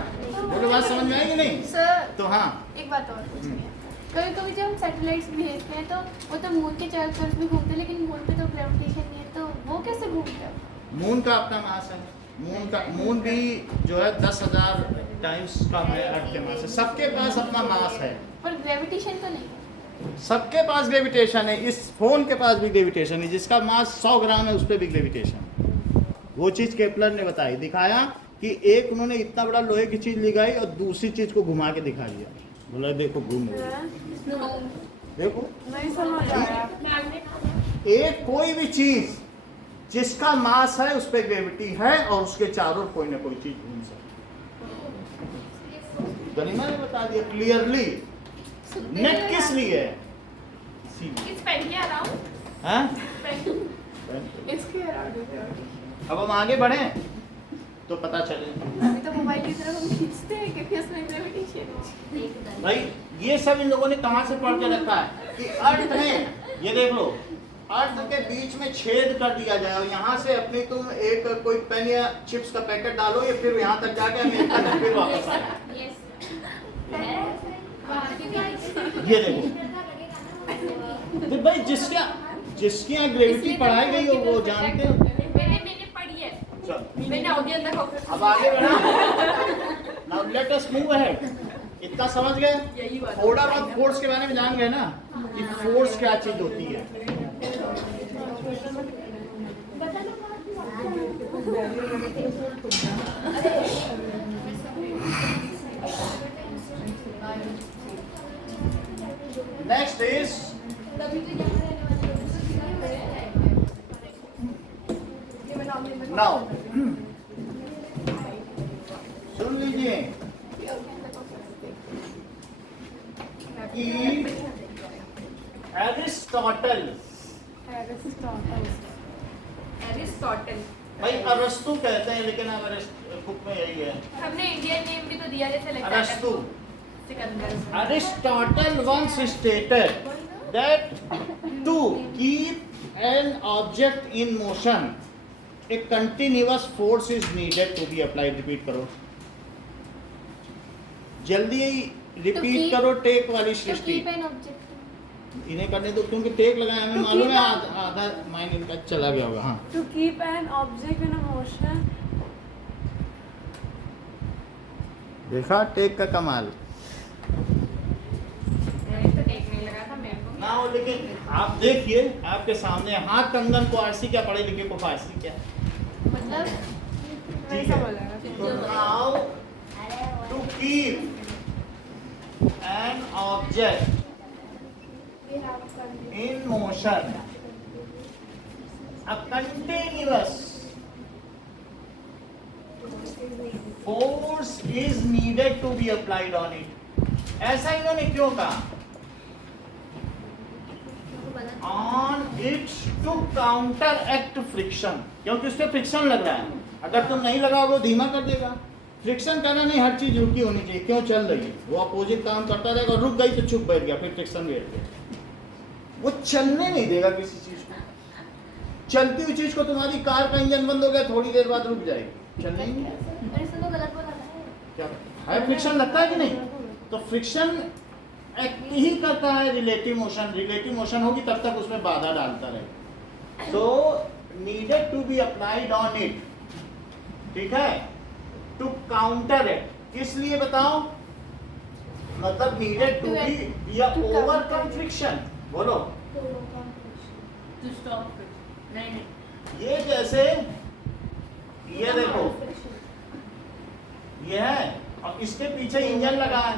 बोलो बात समझ में आएगी नहीं? सर तो हाँ, एक बात और पूछनी है। कभी कभी जब हम सैटेलाइट्स भेजते हैं तो वो तो मून के चारों तरफ भी घूमते हैं, लेकिन मून पे तो ग्रेविटेशन नहीं है, तो वो कैसे घूमते हैं? मून का अपना मास है। मून भी जो है 10,000 टाइम्स कम है अर्थ के मास से। सबके पास अपना मास है, पर ग्रेविटेशन तो नहीं। सबके पास ग्रेविटेशन है। इस फोन के पास भी ग्रेविटेशन है, जिसका मास 100 ग्राम है उस पर भी ग्रेविटेशन। वो चीज़ केपलर ने बताई, दिखाया कि एक उन्होंने इतना बड़ा लोहे की चीज़ लगाई और दूसरी चीज़ को घुमा के दिखा दिया, बोला देखो घूम रही है, देखो। नहीं समझ आया। एक कोई भी चीज़ जिसका मास है उस पर ग्रेविटी है और उसके चारों कोई ना कोई चीज घूम सकती है। गरिमा ने बता दिया क्लियरली। नेट किस लिए है? इस पेन के अराउंड, हाँ? इसके अराउंड। अब हम आगे बढ़े तो पता चले। अभी तो मोबाइल की तरफ हम खींचते हैं क्योंकि उसमें ग्रेविटेशन है। भाई ये सब इन लोगों ने कहाँ से पढ़ के रखा है कि अर्थ में, ये देख लो, अर्थ के बीच में छेद कर दिया जाए और यहाँ से अपनी तुम एक कोई पेन या चिप्स का पैकेट डालो, ये फिर यहाँ तक जाके अमेरिका में फिर वापस आए। ये देखो, तो भाई जिसके यहाँ ग्रेविटी पढ़ाई गई हो वो जानते हो। मैंने पढ़ी है, मैंने ऑडियो तक। अब आगे बढ़ा। Now let us move ahead. इतना समझ गए, थोड़ा बहुत फोर्स के बारे में जान गए ना कि फोर्स क्या चीज होती है। नेक्स्ट इज नाउ, सुन लीजिए कि एरिस्टोटल, भाई अरस्तु कहते हैं लेकिन अब बुक में यही है। हमने इंडियन नेम भी तो दिया, जैसे लगता है अरस्तु। Sikandar. Aristotle once stated that to keep an object in motion, a continuous force is needed to be applied. Repeat करो, जल्दी रिपीट करो। टेक वाली सृष्टि इन्हें करने दो क्योंकि टेक लगाया हमें मालूम है, आधा माइंड इनका चला गया होगा। हाँ, To keep an object in a motion, देखा टेक का कमाल तो देखने लगा था मेरे को। ना हो। लेकिन आप देखिए आपके सामने हाथ कंगन को आरसी क्या, पढ़े लिखे को फारसी क्या, मतलब ठीक है। तो now to keep an object in motion, a continuous force is needed to be applied on it। ऐसा इन्होंने क्यों कहा? On it to counteract friction, क्योंकि उस पर फ्रिक्शन लग रहा है। अगर तुम नहीं लगाओगे धीमा कर देगा। फ्रिक्शन करना नहीं, हर चीज रुकी होनी चाहिए। क्यों चल रही है, वो अपोजिट काम करता रहेगा, रुक गई तो चुप बैठ गया, फिर फ्रिक्शन बैठ गया। वो चलने नहीं देगा किसी चीज को। चलती हुई चीज को, तुम्हारी कार का इंजन बंद हो गया, थोड़ी देर बाद रुक जाएगी, चलने ही नहीं। क्या है, फ्रिक्शन लगता है कि नहीं? तो फ्रिक्शन एक्ट ही करता है रिलेटिव मोशन। रिलेटिव मोशन होगी तब तक उसमें बाधा डालता रहे। So needed to be applied on it, ठीक है, टू काउंटर इट। किस लिए बताओ? मतलब नीडेड टू बी या ओवरकम फ्रिक्शन। बोलो, To stop it. नहीं ये जैसे ये देखो ये है और इसके पीछे इंजन लगा है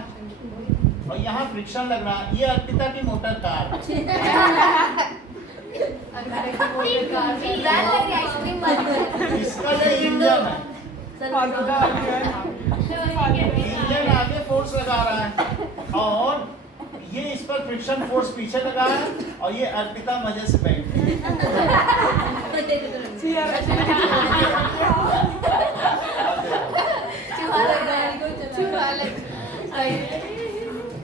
और यहाँ फ्रिक्शन लग रहा है। ये अर्पिता की मोटर कार है। इसका ये इंजन है, इंजन आगे फोर्स लगा रहा है और ये इस पर फ्रिक्शन फोर्स पीछे लगा है और ये अर्पिता मजे से बैठी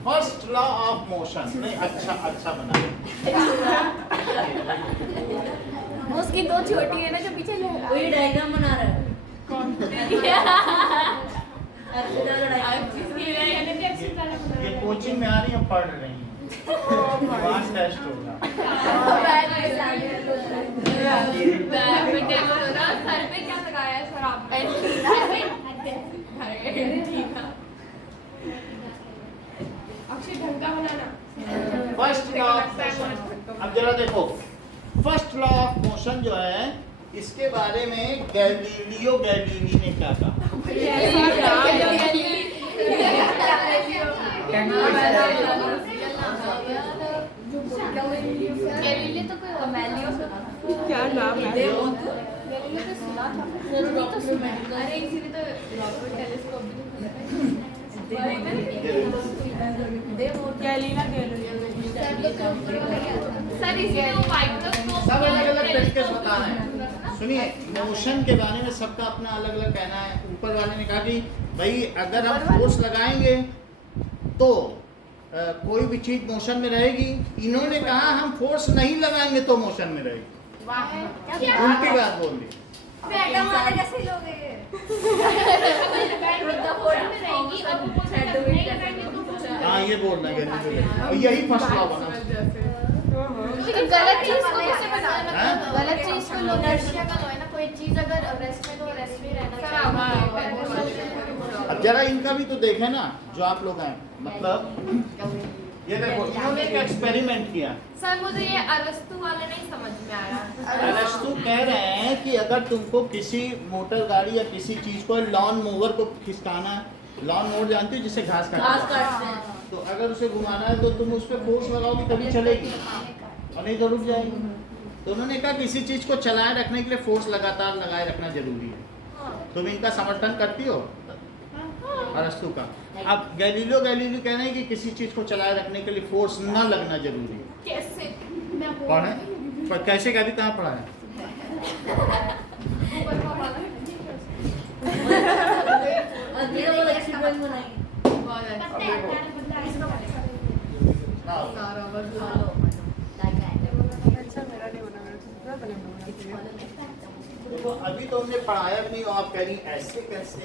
फर्स्ट लॉ ऑफ मोशन। नहीं अच्छा बना। उसकी दो छोटी है ना जो पीछे वही डायग्राम बना रहा है। ये कोचिंग में आ रही है, पढ़ रही है, वहाँ टेस्ट होगा। सर पे क्या लगाया है सर आपने? अक्षय ढंग का बनाना। First law of motion. अब जरा देखो, फर्स्ट लॉ ऑफ मोशन जो है इसके बारे में गैलीलियो गैलीली ने क्या कहा? क्या नाम है? अरे इसीलिए तो रॉकेट टेलीस्कोप गैलीना सर इसीलिए वो माइक्रोस्कोप सब अलग-अलग तरीके से बता रहे हैं। सुनिए, मोशन के बारे में सबका अपना अलग-अलग कहना है। ऊपर वाले ने कहा कि भाई अगर हम फोर्स लगाएंगे तो कोई भी चीज मोशन में रहेगी। इन्होंने कहा हम फोर्स नहीं लगाएंगे तो मोशन में रहेगी। उल्टी बात बोल दी। हाँ, ये बोलना है और यही फर्स्ट लॉ बना। गलत चीज को कैसे बनाना? गलत चीज को लोग इनर्शिया का लो है ना, कोई चीज अगर रेस्ट में तो रेस्ट में रहना चाहिए। अब जरा इनका भी तो देखें ना, जो आप लोग हैं। मतलब ये देखो, इन्होंने एक एक्सपेरिमेंट किया। सर मुझे ये अरस्तु वाला नहीं समझ में आ रहा। अरस्तु कह रहे हैं कि अगर तुमको किसी मोटर गाड़ी या किसी चीज को लॉन मोवर को खिसकाना, लॉन मोवर जानती हो जिससे घास काटते हैं, तो अगर उसे घुमाना है तो तुम उस पर फोर्स लगाओगी तभी चलेगी और नहीं तो रुक जाएगी। तो उन्होंने कहा किसी चीज को चलाए रखने के लिए फोर्स लगातार लगाए रखना जरूरी है। तुम इनका समर्थन करती हो अरस्तु का? अब गैलीलियो गैलीली कह रहे हैं कि किसी चीज को चलाए रखने के लिए फोर्स न लगना जरूरी है। कैसे? पढ़े पर कैसे कभी कहाँ पढ़ा है? देखो अभी तो हमने पढ़ाया भी नहीं, आप कह रही ऐसे कैसे?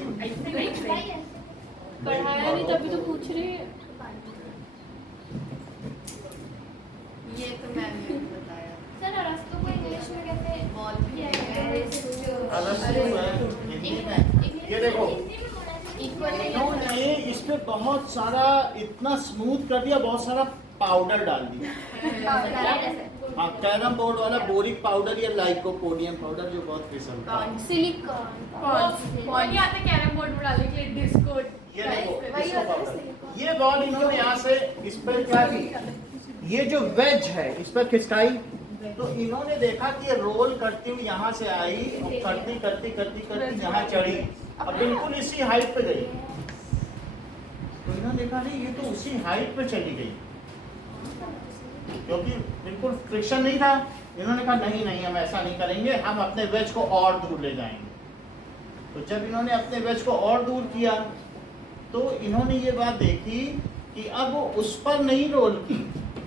पढ़ाया नहीं तभी तो पूछ रही है। ये तो मैंने बताया। सर अरस्तु को इंग्लिश में कहते हैं ये देखो इन्होंने इस पे बहुत सारा इतना स्मूथ कर दिया, बहुत सारा पाउडर डाल दिया। हाँ, कैरम बोर्ड वाला बोरिक पाउडर या लाइकोपोडियम पाउडर जो बहुत फिसलता है। सिलिकॉन कौन आते कैरम बोर्ड में डालने के लिए डिस्को? ये देखो इसको पाउडर। ये बॉल इन्होंने यहाँ से इस पर क्या की, ये जो वेज है इस पर खिसकाई, तो इन्होंने देखा कि ये रोल करती हुई यहाँ से आई और करती करती करती करती यहाँ चढ़ी और बिल्कुल इसी हाइट पे गई। तो इन्होंने देखा नहीं ये तो उसी हाइट पे चली गई क्योंकि बिल्कुल फ्रिक्शन नहीं था। इन्होंने कहा नहीं नहीं हम ऐसा नहीं करेंगे, हम अपने वेज को और दूर ले जाएंगे। तो जब इन्होंने अपने वेज को और दूर किया तो इन्होंने ये बात देखी कि अब वो उस पर नहीं रोल की,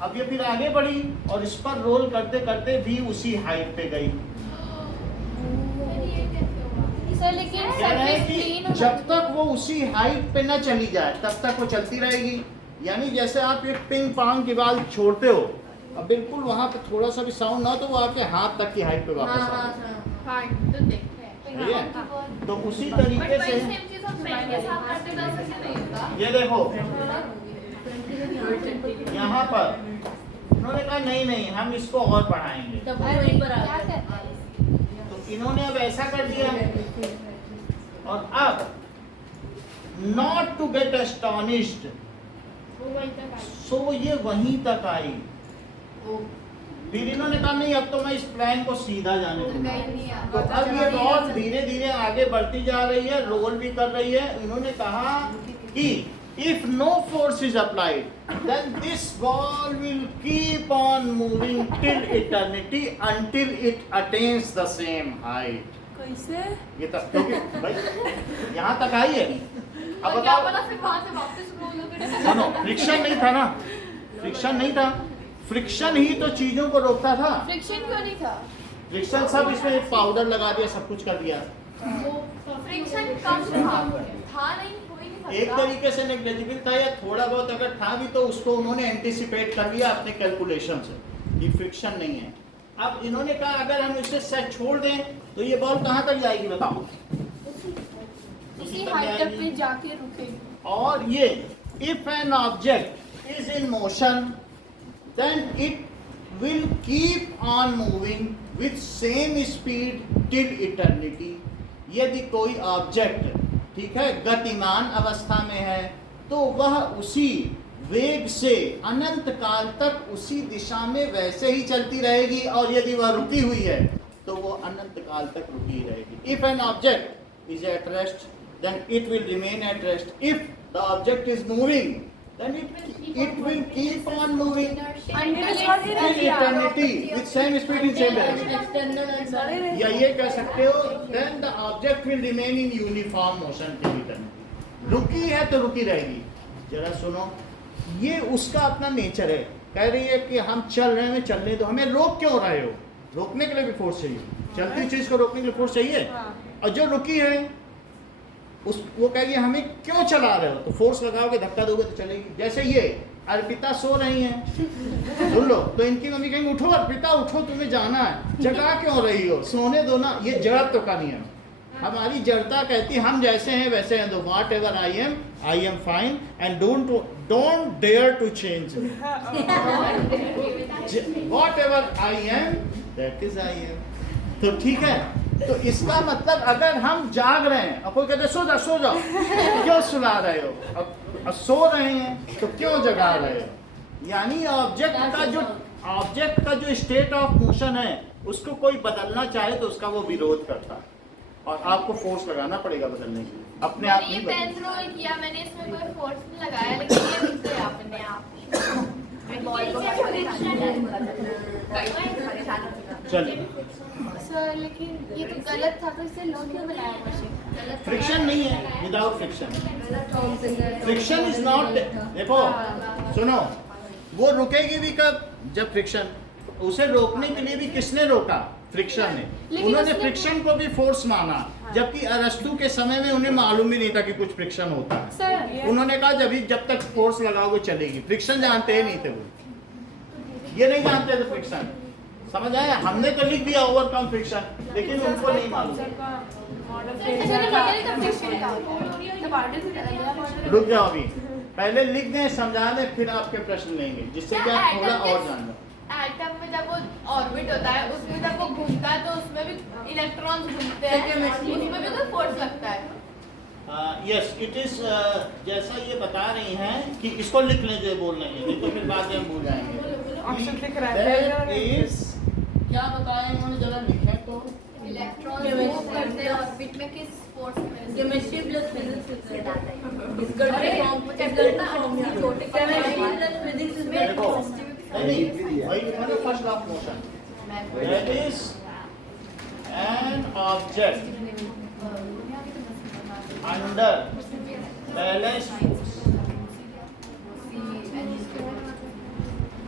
अब ये फिर आगे बढ़ी और इस पर रोल करते करते भी उसी हाइट पे गई। सर लेकिन कह रहे हैं सरफेस कि क्लीन जब तक वो उसी हाइट पे न चली जाए तब तक वो चलती रहेगी। यानी जैसे आप एक पिंग पोंग की बॉल छोड़ते हो, अब बिल्कुल वहां पे थोड़ा सा भी साउंड ना तो वो आके हाथ तक की हाइट पे वापस आ जाए। हाँ तो देखते हैं। सही है? तो उसी तरीके से सेम चीज हम पेन के साथ करते तो ऐसा क्यों नहीं होता? ये देखो यहाँ पर उन्होंने कहा नहीं नहीं हम इसको और बढ़ाएंगे। तब वो वहीं पर आ गया। तो इन्होंने अब ऐसा कर दिया और अब नॉट टू गेट एस्टॉनिश्ड, वो वहीं तक आई। सो ये वहीं तक आई। फिर इन्होंने कहा नहीं अब तो मैं इस प्लान को सीधा जाने दूंगा। तो अब ये बॉल धीरे धीरे आगे बढ़ती जा रही है, रोल भी कर रही है। इन्होंने कहा कि if no force is applied, then this ball will keep on moving till eternity until it attains the same height. कैसे? ये तक क्योंकि भाई यहाँ तक आई है। अब और क्या बताओ, पता फिर वहाँ से वापस रोल होकर सुनो, फ्रिक्शन नहीं था ना, फ्रिक्शन नहीं था, फ्रिक्शन ही तो चीजों को रोकता था। फ्रिक्शन क्यों नहीं था? फ्रिक्शन सब इसमें पाउडर लगा दिया, सब कुछ कर दिया। फ्रिक्शन कम था नहीं, हो ही नहीं सकता। एक तरीके से नेग्लिजिबल था या थोड़ा बहुत अगर था भी तो उसको उन्होंने एंटिसिपेट कर लिया अपने कैलकुलेशन से कि फ्रिक्शन नहीं है। अब इन्होंने कहा अगर हम इसे सेट छोड़ दें तो ये बॉल कहाँ तक जाएगी बताओ? उसी हाइट तक पे जाके रुकेगी। और ये if an object is in motion then it will keep on moving with same speed till eternity. यदि कोई ऑब्जेक्ट ठीक है गतिमान अवस्था में है तो वह उसी वेग से अनंत काल तक उसी दिशा में वैसे ही चलती रहेगी, और यदि वह रुकी हुई है तो वो अनंत काल तक रुकी रहेगी। If an object is at rest then it will remain at rest. If the object is moving, then it will keep on moving till eternity with same speed in same direction. External या ये कह सकते हो then the object will remain in uniform motion till eternity. रुकी है तो रुकी रहेगी। जरा सुनो, ये उसका अपना नेचर है। कह रही है कि हम चल रहे हैं, चलने दो, हमें रोक क्यों रहे हो? रोकने के लिए भी फोर्स चाहिए, चलती चीज को रोकने के लिए फोर्स चाहिए। और जो रुकी है उस वो कहेगी हमें क्यों चला रहे हो, तो फोर्स लगाओगे, धक्का दोगे तो चलेगी। जैसे ये अर्पिता सो रही हैं, सुन लो, तो इनकी मम्मी कहेंगे उठो अर्पिता उठो, तुम्हें जाना है, जगा क्यों रही हो, सोने दो ना। ये जड़त्व का नियम, हमारी जड़ता कहती है हम जैसे हैं वैसे हैं, तो whatever I am fine and don't dare to change me, whatever I am that is I am. तो ठीक है, तो इसका मतलब अगर हम जाग रहे हैं और कोई कहते सो जाओ क्यों सुला रहे हो, अब सो रहे हैं तो क्यों जगा रहे हो, यानी ऑब्जेक्ट का जो स्टेट ऑफ मोशन है उसको कोई बदलना चाहे तो उसका वो विरोध करता है, और आपको फोर्स लगाना पड़ेगा बदलने के लिए, अपने आप मैंने ये नहीं पेन बदलेगा। रोल किया, मैंने इसमें कोई फोर्स नहीं लगाया, लेकिन ये रुक गया अपने आप। चलिए, सर लेकिन ये तो गलत था, तो इसे लो क्यों बनाया मशीन? फ्रिक्शन नहीं है, without friction, friction is not. देखो सुनो, वो रुकेगी भी कब, जब फ्रिक्शन, उसे रोकने के लिए भी किसने रोका, फ्रिक्शन ने। लेकिन उन्होंने उसने- फ्रिक्शन को भी फोर्स माना, जबकि अरस्तु के समय में उन्हें मालूम भी नहीं था कि कुछ फ्रिक्शन होता है। सर उन्होंने कहा जब तक फोर्स लगाओगे चलेगी, फ्रिक्शन जानते ही नहीं थे वो, ये नहीं जानते थे फ्रिक्शन, समझ आया? हमने तो लिख दिया ओवरकम फ्रिक्शन, लेकिन उनको नहीं मालूम। रुक जाओ अभी, पहले लिख दें, समझा दें, फिर आपके प्रश्न लेंगे, जिससे कि आप थोड़ा और जान लो। एटम में जब वो ऑर्बिट होता है, उसमें जब वो घूमता है तो उसमें भी इलेक्ट्रॉन्स घूमते हैं, उसमें भी तो फोर्स लगता है। यस इट इज, जैसा ये बता रही हैं कि इसको लिख लें जो बोल रही हैं, नहीं तो फिर बाद में हम भूल जाएंगे। ऑप्शन लिख रहा है। That is, क्या बताया इन्होंने, जरा लिखें तो। इलेक्ट्रॉन्स मूव करते हैं ऑर्बिट में किस फोर्स में? केमिस्ट्री प्लस फिजिक्स इज अरे, केमिस्ट्री प्लस फिजिक्स इज देखो नहीं वही लिखा ना, first of motion, that is an object under balance force.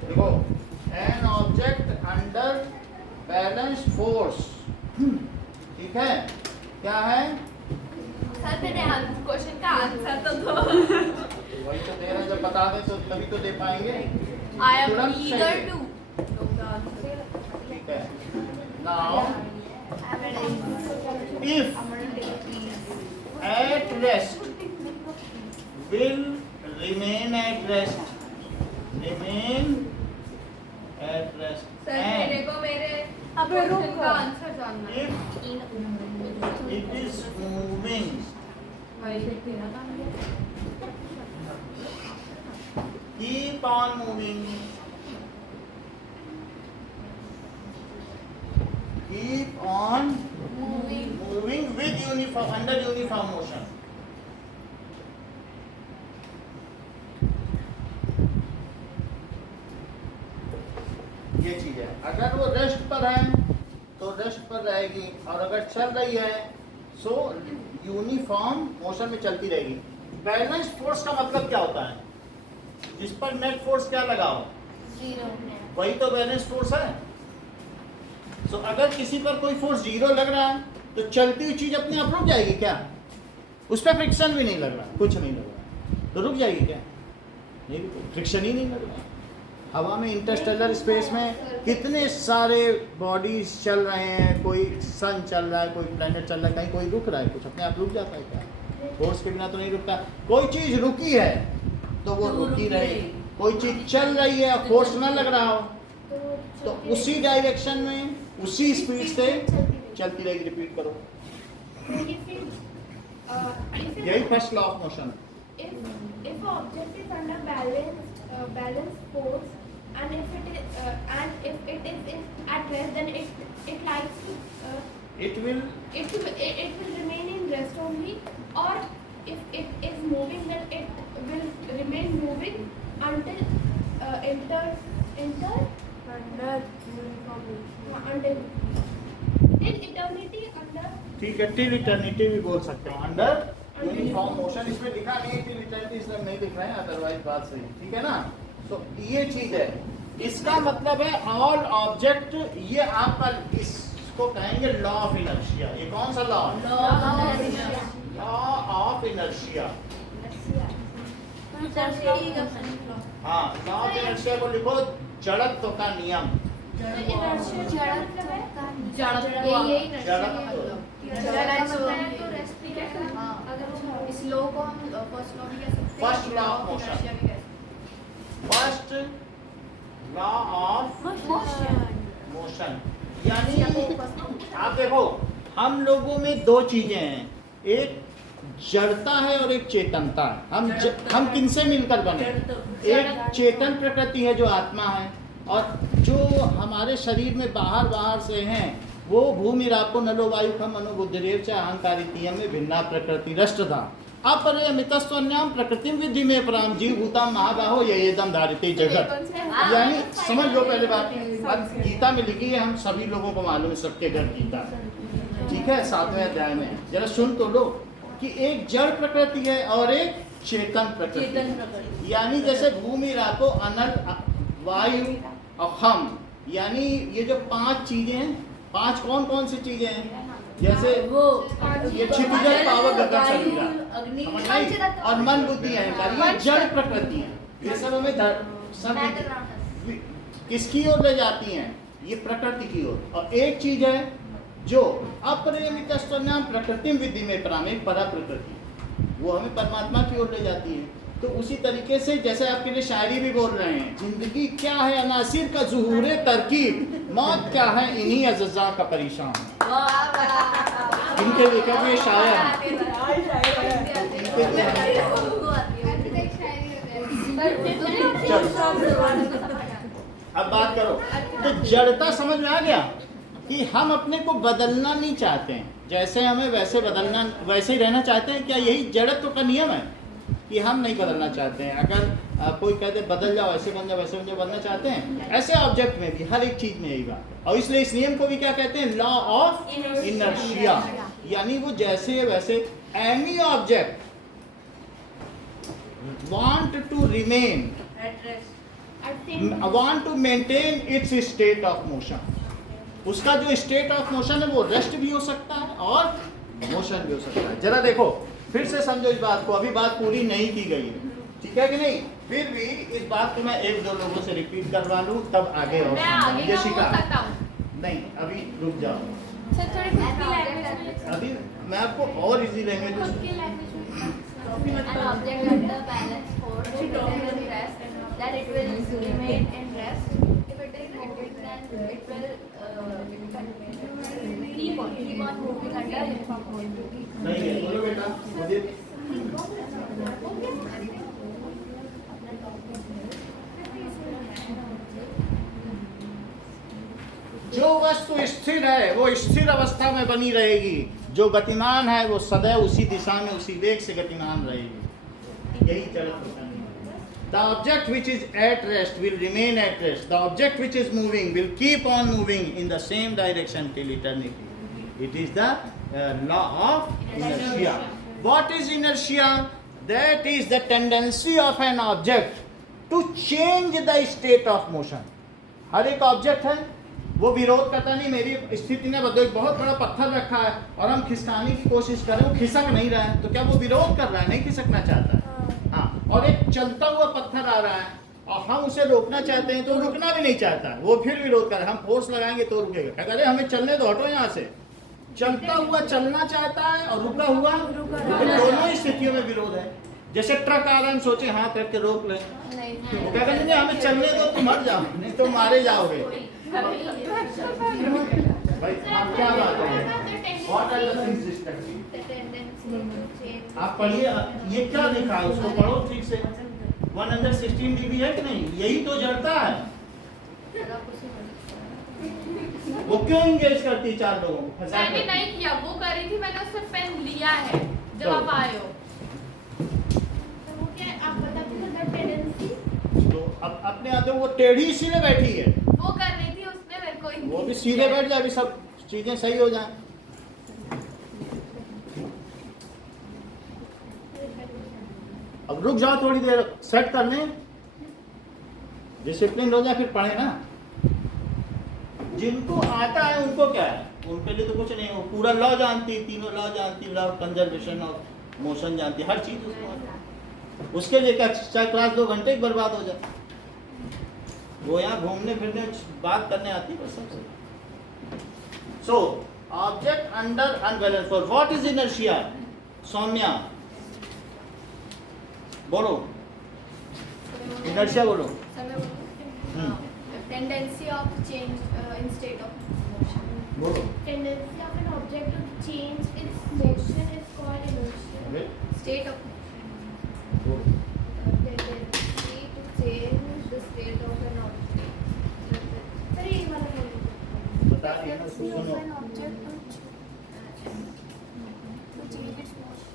देखो, an object under balance force, ठीक है, क्या है? सर मेरे क्वेश्चन का आंसर तो दो। वही तो दे रहे, जब बता दे तो तभी तो दे पाएंगे। आई एम तुरंत ईगर चाहिए। टू। ठीक है, now if at rest will remain at rest sir मेरे को मेरे अब रुक का आंसर जानना है। If it is moving, keep on moving. Keep on moving with uniform under uniform motion. ये चीज है। अगर वो रेस्ट पर है तो रेस्ट पर रहेगी, और अगर चल रही है सो यूनिफॉर्म मोशन में चलती रहेगी। बैलेंस फोर्स का मतलब क्या होता है? जिस पर नेट फोर्स क्या लगाओ, वही तो बैलेंस फोर्स है। सो अगर किसी पर कोई फोर्स जीरो लग रहा है तो चलती हुई चीज अपने आप रुक जाएगी क्या? उस पर फ्रिक्शन भी नहीं लग रहा, कुछ नहीं लग रहा, तो रुक जाएगी क्या? नहीं, फ्रिक्शन ही नहीं लग रहा। हवा में इंटरस्टेलर स्पेस में कितने सारे बॉडीज चल रहे हैं, कोई सन चल रहा है, कोई प्लैनेट चल रहा है, कहीं कोई रुक रहा है, कुछ अपने आप रुक जाता है क्या? फोर्स के बिना तो नहीं रुकता। कोई चीज रुकी है तो वो रुकी रहेगी, कोई चीज चल रही है फोर्स ना लग रहा हो तो उसी डायरेक्शन में उसी स्पीड से चलती रहेगी। रिपीट करो, यही first law of motion. If an object is under balance force and if it is at rest, then it likes to It will it will remain in rest only, or if it is moving, then it will remain moving until enter under uniform until till eternity under ठीक है, till eternity भी बोल सकते हो। Under uniform motion इसमें लिखा नहीं है, टिल इटर्निटी इसलिए नहीं लिख रहे हैं, अदरवाइज बात सही, ठीक है ना? तो ये चीज है, इसका मतलब है ऑल ऑब्जेक्ट, ये आपका इसको कहेंगे लॉ ऑफ इनर्शिया। ये कौन सा लॉ? Law of inertia. हाँ, लॉ ऑफ इनर्शिया को लिखो जड़त्व का नियम। इस लॉ को हम फर्स्ट लॉ भी कह सकते हैं, First law of motion. First law of motion, यानी आप देखो हम लोगों में दो चीजें हैं, एक जड़ता है और एक चेतनता है। हम किनसे मिलकर बने? एक चेतन प्रकृति है जो आत्मा है, और जो हमारे शरीर में बाहर से हैं वो भूमिरापो नलो वायु खम मनो बुद्धिरेव च अहंकारितीयम में भिन्ना प्रकृति रष्टधा अपरिमितस्वन्याम प्रकृतिम विधि में पराम जीव भूताम महाबाहो ये एकदम धारिते जगत। यानी समझ लो पहले बात गीता में लिखी है, हम सभी लोगों को मालूम है, सबके घर गीता है, ठीक है, 7वें अध्याय में। जरा सुन तो लो कि एक जड़ प्रकृति है और एक चेतन प्रकृति। यानी जैसे भूमि रापो अनल वायु और हम, यानी ये जो 5 चीजें हैं, 5 कौन सी चीजें हैं? जैसे वो ये क्षितिज पावक गगन शरीरा और मन बुद्धि अहंकार, ये जड़ प्रकृति है। ये सब हमें सब किसकी ओर ले जाती हैं? ये प्रकृति की ओर। और एक चीज है जो अपरिमित स्वनाम प्रकृति विधि में परामिक परा प्रकृति, वो हमें परमात्मा की ओर ले जाती है। तो उसी तरीके से जैसे आपके लिए शायरी भी बोल रहे हैं, जिंदगी क्या है अनासिर का ज़ुहूरे तरकीब, मौत क्या है इन्हीं अज़्ज़ा का परेशान। इनके लिखे हुए शायर अब बात करो, तो जड़ता समझ में आ गया कि हम अपने को बदलना नहीं चाहते हैं, जैसे हमें वैसे बदलना, वैसे ही रहना चाहते हैं। क्या यही जड़त्व का नियम है कि हम नहीं बदलना चाहते हैं? अगर कोई कहते बदल जाओ, ऐसे बन जाओ, वैसे बन जाओ, बनना चाहते हैं? ऐसे ऑब्जेक्ट में भी, हर एक चीज में यही बात है। और इसलिए इस नियम को भी क्या कहते हैं? Law of inertia. यानी वो जैसे है वैसे, any object want to remain, want to maintain its state of motion. उसका जो स्टेट ऑफ मोशन है वो रेस्ट भी हो सकता है और मोशन भी हो सकता है। जरा देखो फिर से समझो इस बात को, अभी बात पूरी नहीं की गई है, ठीक है कि नहीं? फिर भी इस बात को मैं 1-2 लोगों से रिपीट करवा लूँ, तब आगे और ये शिका नहीं, अभी रुक जाओ, अभी मैं आपको और easy language An object under balance force it will rest, that it will remain in rest. If it is moving, then it will Keep on moving under uniform force. नहीं है, बोलो बेटा मुझे जो वस्तु स्थिर है वो स्थिर अवस्था में बनी रहेगी, जो गतिमान है वो सदैव उसी दिशा में उसी वेग से गतिमान रहेगी। यही जड़त्व होता है। The object which is at rest will remain at rest. The object which is moving will keep on moving in the same direction till eternity. It is the law of inertia. What is inertia? That is the tendency of an object to change the state of motion. हर एक object है वो विरोध करता नहीं, मेरी स्थिति ने बदलो। एक बहुत बड़ा पत्थर रखा है और हम खिसकाने की कोशिश करें, वो खिसक नहीं रहा है, तो क्या वो विरोध कर रहा है? नहीं खिसकना चाहता है। हाँ, और एक चलता हुआ पत्थर आ रहा है और हम उसे रोकना चाहते हैं तो रुकना भी नहीं चाहता, वो फिर विरोध कर रहा है। हम फोर्स लगाएंगे तो रुकेगा। अरे हमें चलने दो, हटो यहाँ से। चलता हुआ चलना चाहता है और रुका हुआ दोनों ही स्थितियों में विरोध है। जैसे ट्रक आ रहा है, हम सोचे हाथ रख के रोक ले, वो क्या कहेंगे? हमें चलने दो, तुम मर जाओ, नहीं तो मारे जाओगे। भाई आप क्या बात है? What are the things destructive? आप पढ़िए, ये क्या लिखा है उसको पढ़ो ठीक से। 116 डिग्री है कि नहीं? यही तो जड़ता है। वो क्यों इंगेज करती है चार लोगों को? मैंने नहीं किया, वो कर रही थी, मैंने उससे पेन लिया है जब आप आए हो। तो वो क्या आप बताते हो द टेंडेंसी? तो अब अपने आते वो टेढ़ी इसीलिए बैठी है। वो कर रही थी, उसने मेरे को वो भी सीधे बैठ जाए, अभी सब चीजें सही हो जाए। अब रुक जाओ थोड़ी देर, सेट कर लें, डिसिप्लिन हो जाए, फिर पढ़े ना। जिनको आता है उनको क्या है, उनके लिए तो कुछ नहीं, वो पूरा लॉ जानती, तीनों लॉ जानती, law of conservation of motion जानती, हर चीज उसको आता है। उसके लिए क्या चाहे क्लास 2 घंटे बर्बाद हो जाए, वो यहाँ घूमने फिरने बात करने आती है बस सबसे। So object under unbalance force, what is inertia? Soumya बोलो, इनर्शिया बोलो। Tendency of change in state of motion. बोलो। Tendency of an object to change its motion is called inertia. State of बोलो। Tendency to change the state of an object. अरे ये वाला बोलो। बता रही है ना, सुनो। An object to change its motion.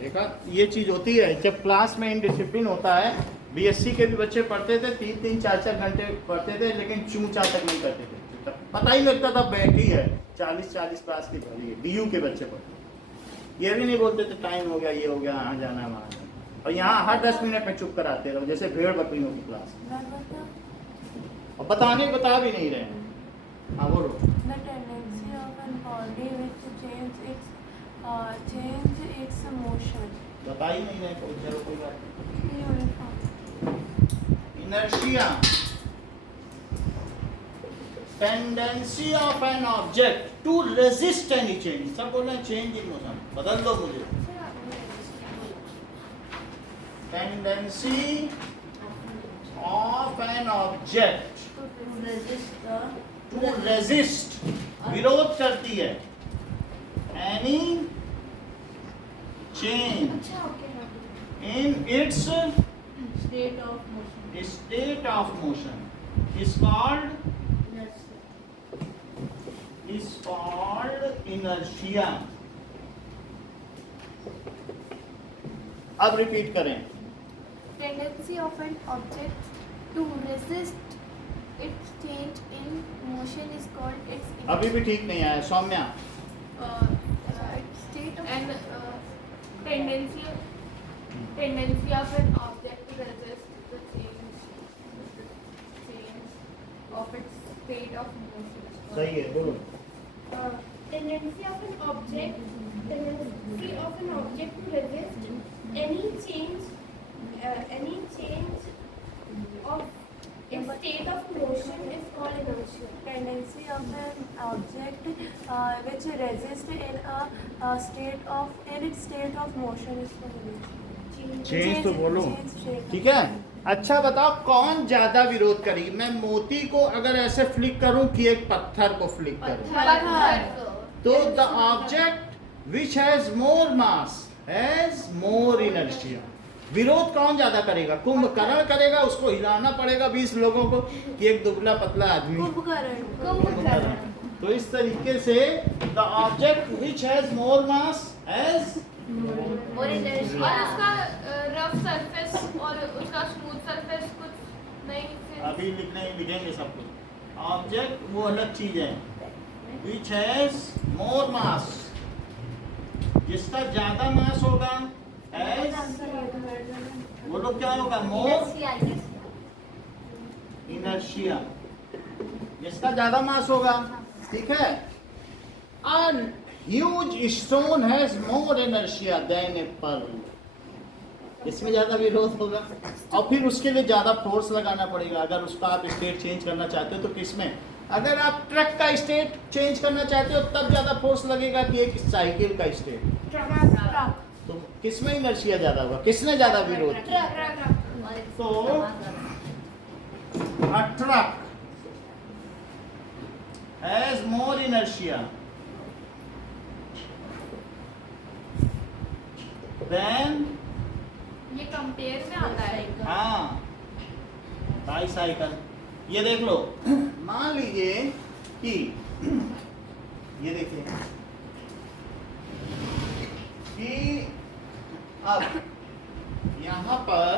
देखा, ये चीज होती है जब क्लास में इनडिसिप्लिन होता है। बीएससी के भी बच्चे पढ़ते थे, 3-3, 4-4 घंटे पढ़ते थे, लेकिन चूं-चा तक नहीं करते थे, पता ही लगता था बैठी है। 40-40 क्लास की पढ़ी है, डीयू के बच्चे पढ़ते, ये भी नहीं बोलते थे टाइम हो गया, ये हो गया, यहाँ जाना है वहाँ जाना। और यहाँ हर 10 मिनट में चुप कराते रहो, जैसे भेड़ बकरियों की क्लास। और बता भी नहीं रहे हैं। हाँ बोलो। The tendency of a body which change its motion. बता ही नहीं रहे, कोई चलो कोई बात नहीं। Uniform. Inertia, tendency of an object to resist any change. सब बोल रहे हैं change in motion, बदल दो मुझे। Tendency of an object to resist, विरोध करती है, any change अच्छा ओके हाँ। in its State of motion. state of motion is called inertia. अब रिपीट करें। Tendency of an object to resist its change in motion is called its अभी भी ठीक नहीं आया Saumya. state of and tendency of an object to resist the change of its state of motion. सही है, बोलो। Tendency of an object to resist any change of its state of motion is called inertia. tendency of an object which resists in its state of motion is called change तो बोलो, change state. ठीक है। अच्छा बताओ कौन ज्यादा विरोध करेगी? मैं मोती को अगर ऐसे फ्लिक करूं कि एक पत्थर को फ्लिक करूं, तो the object which has more mass has more inertia. विरोध कौन ज्यादा करेगा? कुंभकर्ण करेगा, उसको हिलाना पड़ेगा 20 लोगों को, कि एक दुबला पतला आदमी? कुंभकर्ण। तो इस तरीके से the object which has more mass has और उसका रफ सरफेस और उसका स्मूथ सरफेस कुछ नहीं। अभी लिखेंगे सब कुछ। ऑब्जेक्ट वो अलग चीज है, विच हैज मोर मास, जिसका ज्यादा मास होगा एज, वो लोग क्या होगा? मोर इनर्शिया, जिसका ज्यादा मास होगा। ठीक है। A huge stone has more inertia than a pearl. इसमें ज्यादा विरोध होगा और फिर उसके लिए ज्यादा फोर्स लगाना पड़ेगा। अगर उसका आप स्टेट चेंज करना चाहते हो तो किसमें? अगर आप ट्रक का स्टेट चेंज करना चाहते हो तब ज्यादा फोर्स लगेगा कि एक साइकिल का स्टेट। तो किसमें इनर्शिया ज्यादा होगा? किसने ज्यादा विरोध किया? तो a truck has more inertia then, ये कंपेयर में आता है। हाँ, बाईसाइकिल। ये देख लो, मान लीजिए कि ये देखिए कि अब यहाँ पर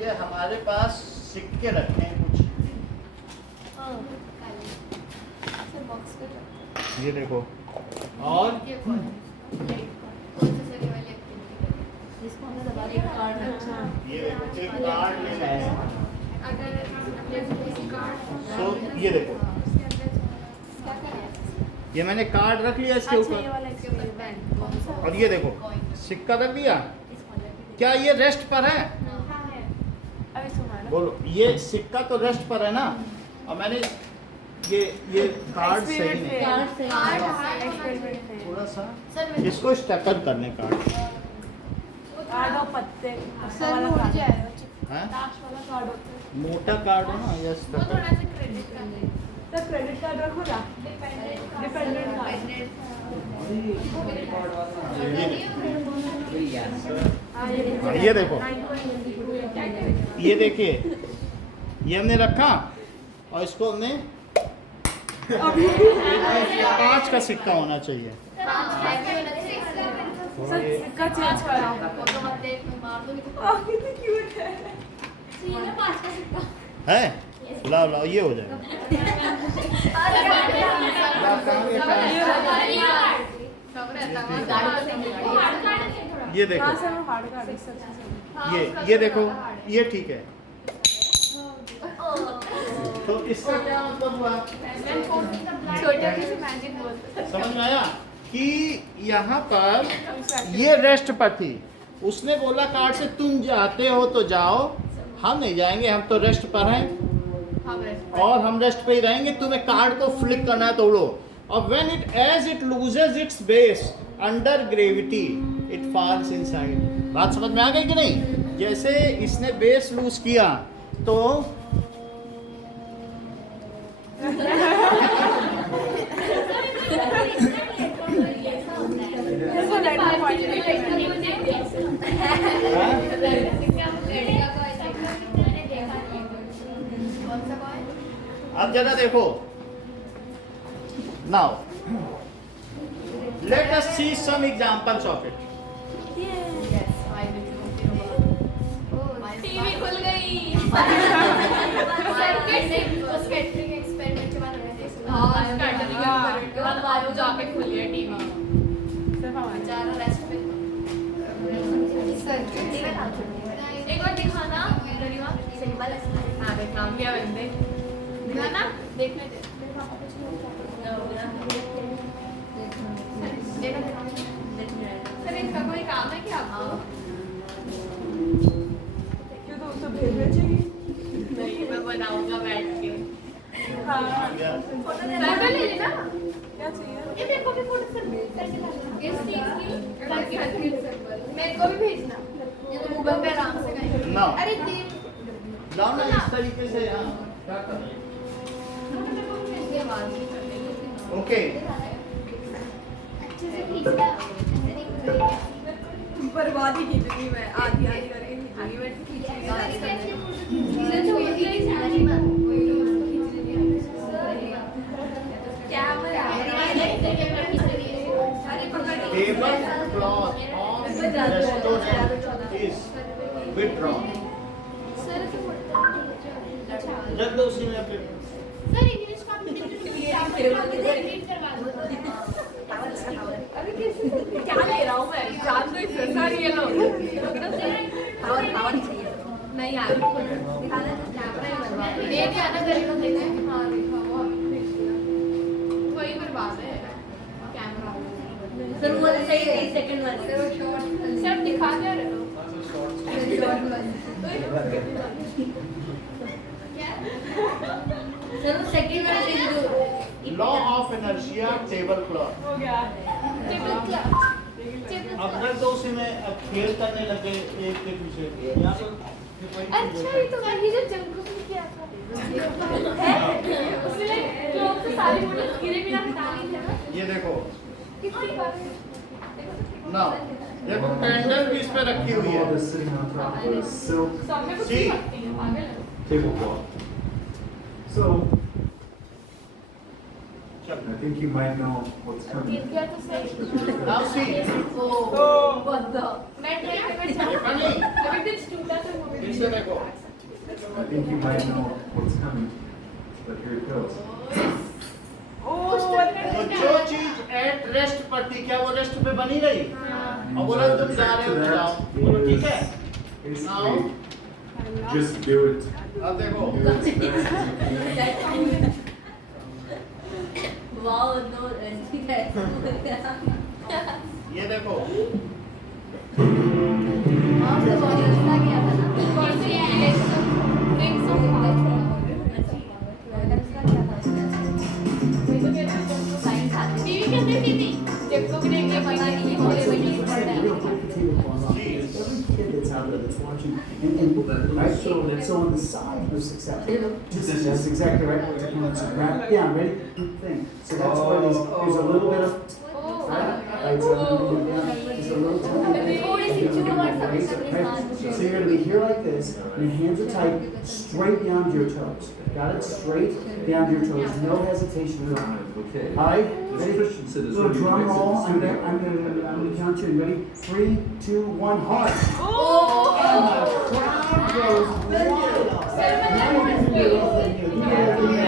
ये हमारे पास सिक्के रखे हैं कुछ, ये देखो, और ये कौन से जगह वाली एक्टिविटी? इसको हमने दबा के कार्ड रखा। ये देखो एक कार्ड में है। अगर जैसे किसी कार्ड सो ये देखो, ये मैंने कार्ड रख लिया इसके ऊपर, और ये देखो सिक्का रख दिया। क्या ये रेस्ट पर है? बोलो, ये सिक्का तो रेस्ट पर है ना, और मैंने ये कार्ड सही नहीं, कार्ड से थोड़ा सा इसको स्टेपल करने कार्ड सर उड़ जाएगा। है, मोटा कार्ड है ना, ये वो स्टेपल। थोड़ा सा क्रेडिट कर दे। तो क्रेडिट कार्ड रखो ना। डिपेंडेंट ये देखो, ये देखिए, ये हमने रखा और इसको हमने 5 का सिक्का होना चाहिए। सिक्का चेंज कराओ। कितनी क्यूट है। है, लाओ लाओ, ये हो जाएगा। ये देखो, हार्ड कार्ड। ये देखो, ये ठीक है। तो इसका क्या मतलब हुआ? छोटे से मैजिक बोलते। समझ में आया कि यहाँ पर ये रेस्ट पर थी, उसने बोला कार्ड से तुम जाते हो तो जाओ, हम नहीं जाएंगे, हम तो रेस्ट पर हैं और हम रेस्ट पे ही रहेंगे। तुम्हें कार्ड को फ्लिक करना है तो उड़ो। और when it as it loses its base under gravity it falls inside. बात समझ में आ गई कि नहीं? जैसे इसने बेस लूज किया तो अब जरा देखो, now let us see some examples of it. TV खुल गई। स्कैटरिंग एक्सपेरिमेंट के बाद जाके खुली है टीवी। बेचारा रेस्ट पे। एक और दिखाना गरिमा। हाँ देख नाम क्या बंदे दिखाना, देखने दे। सर इनका कोई काम है क्या आपको? क्यों तो उसको भेजना चाहिए। नहीं, मैं बनाऊंगा बैठ के। हाँ। फोटो ले लेना। क्या चाहिए? ये मेरे को भी फोटो करके डालना। किस चीज़ की? मेरे को भी भेजना। ये तो गूगल पे आराम से कहीं ना अरे देव लाओ ना इस तरीके से हाँ ये आवाज नहीं करने ओके अच्छे से खींचना ऐसे नहीं करेंगे बर्बाद ही खींचूंगी मैं आधी आधी करके खींचूंगी मैं खींचूंगी table cloth of restaurant is withdrawn रख दो उसी में फिर सर इंग्लिश का रीड करवा दो क्या ले रहा हूँ मैं जान दो इसे सर ये लो नहीं यार दे दिया ना गरीब को देने हाँ देखा वो वही बर्बाद है कैमरा सर वो सही 30 सेकंड वाली सर दिखा दे सर वो सेकंड वाली जो law of inertia table cloth हो गया अब रख दो उसी में अब खेल करने लगे एक के पीछे यहाँ पर अच्छा ये तो वही जो जंगल में किया था उसमें लोग तो सारी फोटोज गिरे बिना हटा ली थे ना ये देखो किसकी बात ना देखो कैंडल भी इस पे रखी हुई है Is sitting on top of a silk सामने कुछ See. नहीं रखती है पागल है tablecloth. So I think you might know what's coming. Now see मैं ट्राई करना ये फनी अभी कुछ टूटा तो वो फिर से देखो I think you might know what's coming. But here it goes. तो जो चीज एट रेस्ट पर थी क्या वो रेस्ट पे बनी रही और बोला तुम जा रहे हो तो जाओ बोलो ठीक है Basically, just do it. अब देखो Do it as fast as you can. Wow no ऐसी है ये देखो टीवी के अंदर की थी जब को नहीं पता नहीं होले वही Every kid that's out there that's watching, and so on the side of success. That's exactly right. Let's wrap it down. Ready? Good thing. So that's where there's a little bit of right. So there's a little tiny. Right? So you're gonna be here like this, and your hands are tight, straight down to your toes. Got it? Straight down to your toes. No hesitation at all. Okay. All right, ready? Little drum roll. I'm gonna count you. Ready? 3, 2, 1, hard. And the crowd goes wild. Now you can do your own thing. You can do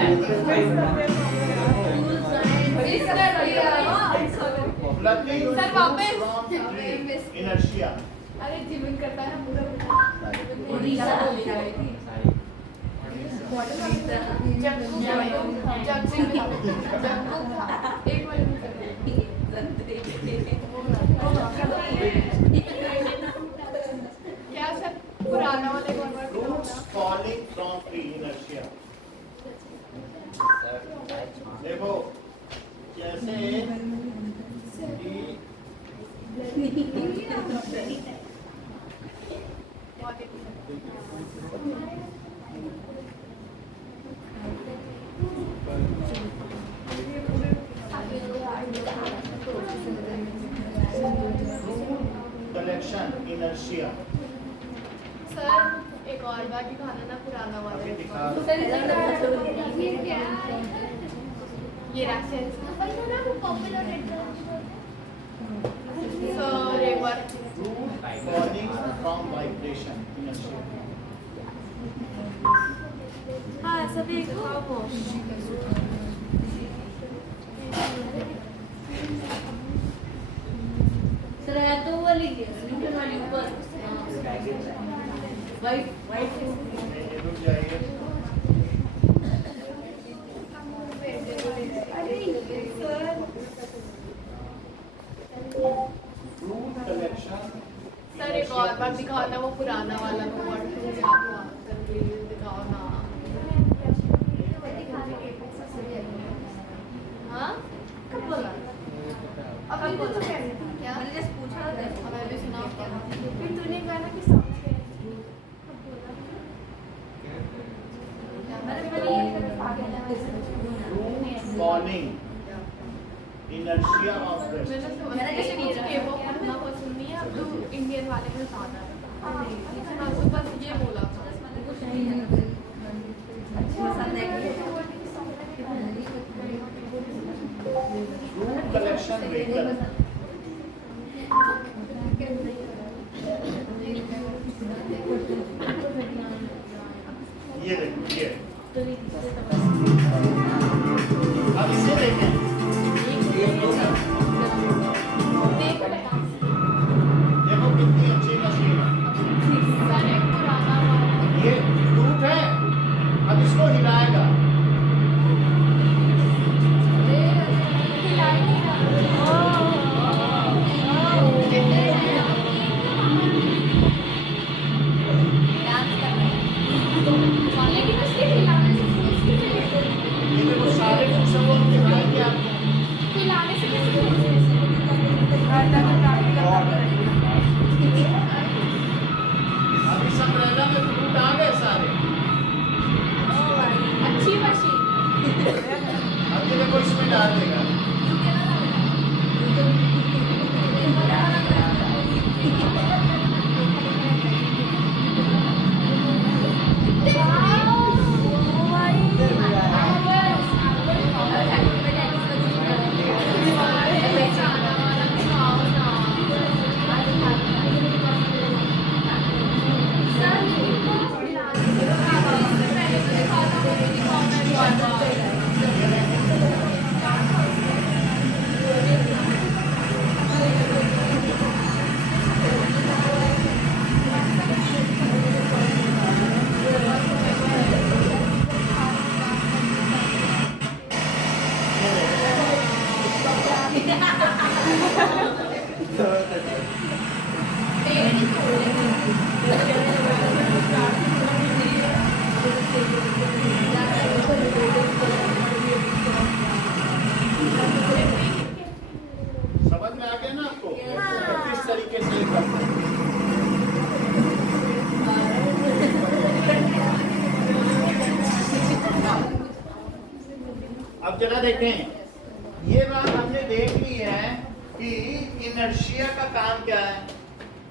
lucky you Sir, वापस। from inertia अरे जीवन करता है ना पूरा उड़ीसा एक क्या sir पुराना वाले roots falling from tree inertia देखो जैसे collection inertia सर एक और बार दिखाना ना पुराना वाला अभी दिखा ये रैक्सेस ना वो पर्पल और रेड कलर सर एक बार root falling from vibration inertia हाँ सभी खाओ सर या तो वो वाली न्यूटन वाली ऊपर वाइट वाइट ये रुक जाइए root collection सर एक और बार दिखाओ ना वो पुराना वाला वो वर्ड याद हुआ सर प्लीज दिखाओ ना हाँ कब बोला अभी तो कह रही थी क्या मैंने जस्ट पूछा था हमें भी सुनाओ क्या फिर तूने कहा ना कि फॉलिंग, इनर्शिया ऑफ रेस्ट। मैंने सुना किसी को K-pop उतना पसंद नहीं है, अब तो इंडियन वाले में ज़्यादा है। लेकिन मैं उसको बस ये बोला था। फ्रूट कलेक्शन व्हीकल, ये देखो ये, अब इसे देखें, देखो कितनी अच्छी मशीन है। ये फ्रूट है, अब इसको हिलाएगा, लेकिन उसके हिलाने से उसके ये देखो सारे सब दिखाएंगे आपको। हिलाने से अब इस अम्ब्रेला में फ्रूट आ गए सारे। अच्छी मशीन। अब ये देखो इसमें डाल देगा, समझ में आ गया ना आपको किस तरीके से करना है। अब जरा देखें, ये बात हमने देख ली है कि इनर्शिया का काम क्या है।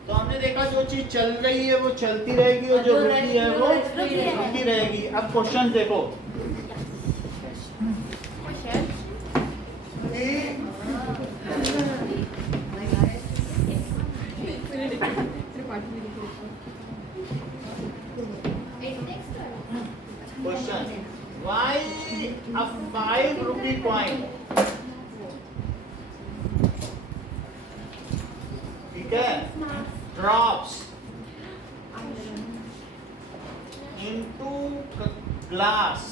तो हमने देखा जो चीज चल रही है वो चलती रहेगी और जो रुकी है वो रुकी रहेगी। अब क्वेश्चन देखो कि question, why a 5 rupee coin, ठीक है, drops into glass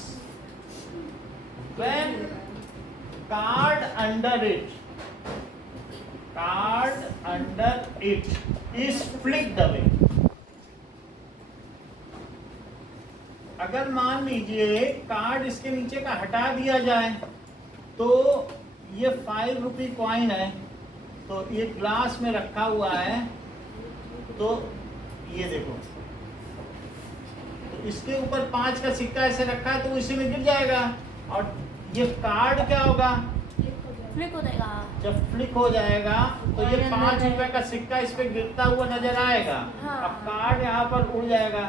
when card under it is flicked away। अगर मान लीजिए कार्ड इसके नीचे का हटा दिया जाए तो ये 5 रुपये कॉइन है, तो ये ग्लास में रखा हुआ है, तो ये देखो, तो इसके ऊपर 5 का सिक्का ऐसे रखा है तो इसी में गिर जाएगा और ये कार्ड क्या होगा, फ्लिक हो जाएगा। जब फ्लिक हो जाएगा तो ये 5 रुपए का सिक्का इस पे गिरता हुआ नजर आएगा। हाँ। अब कार्ड यहाँ पर उड़ जाएगा।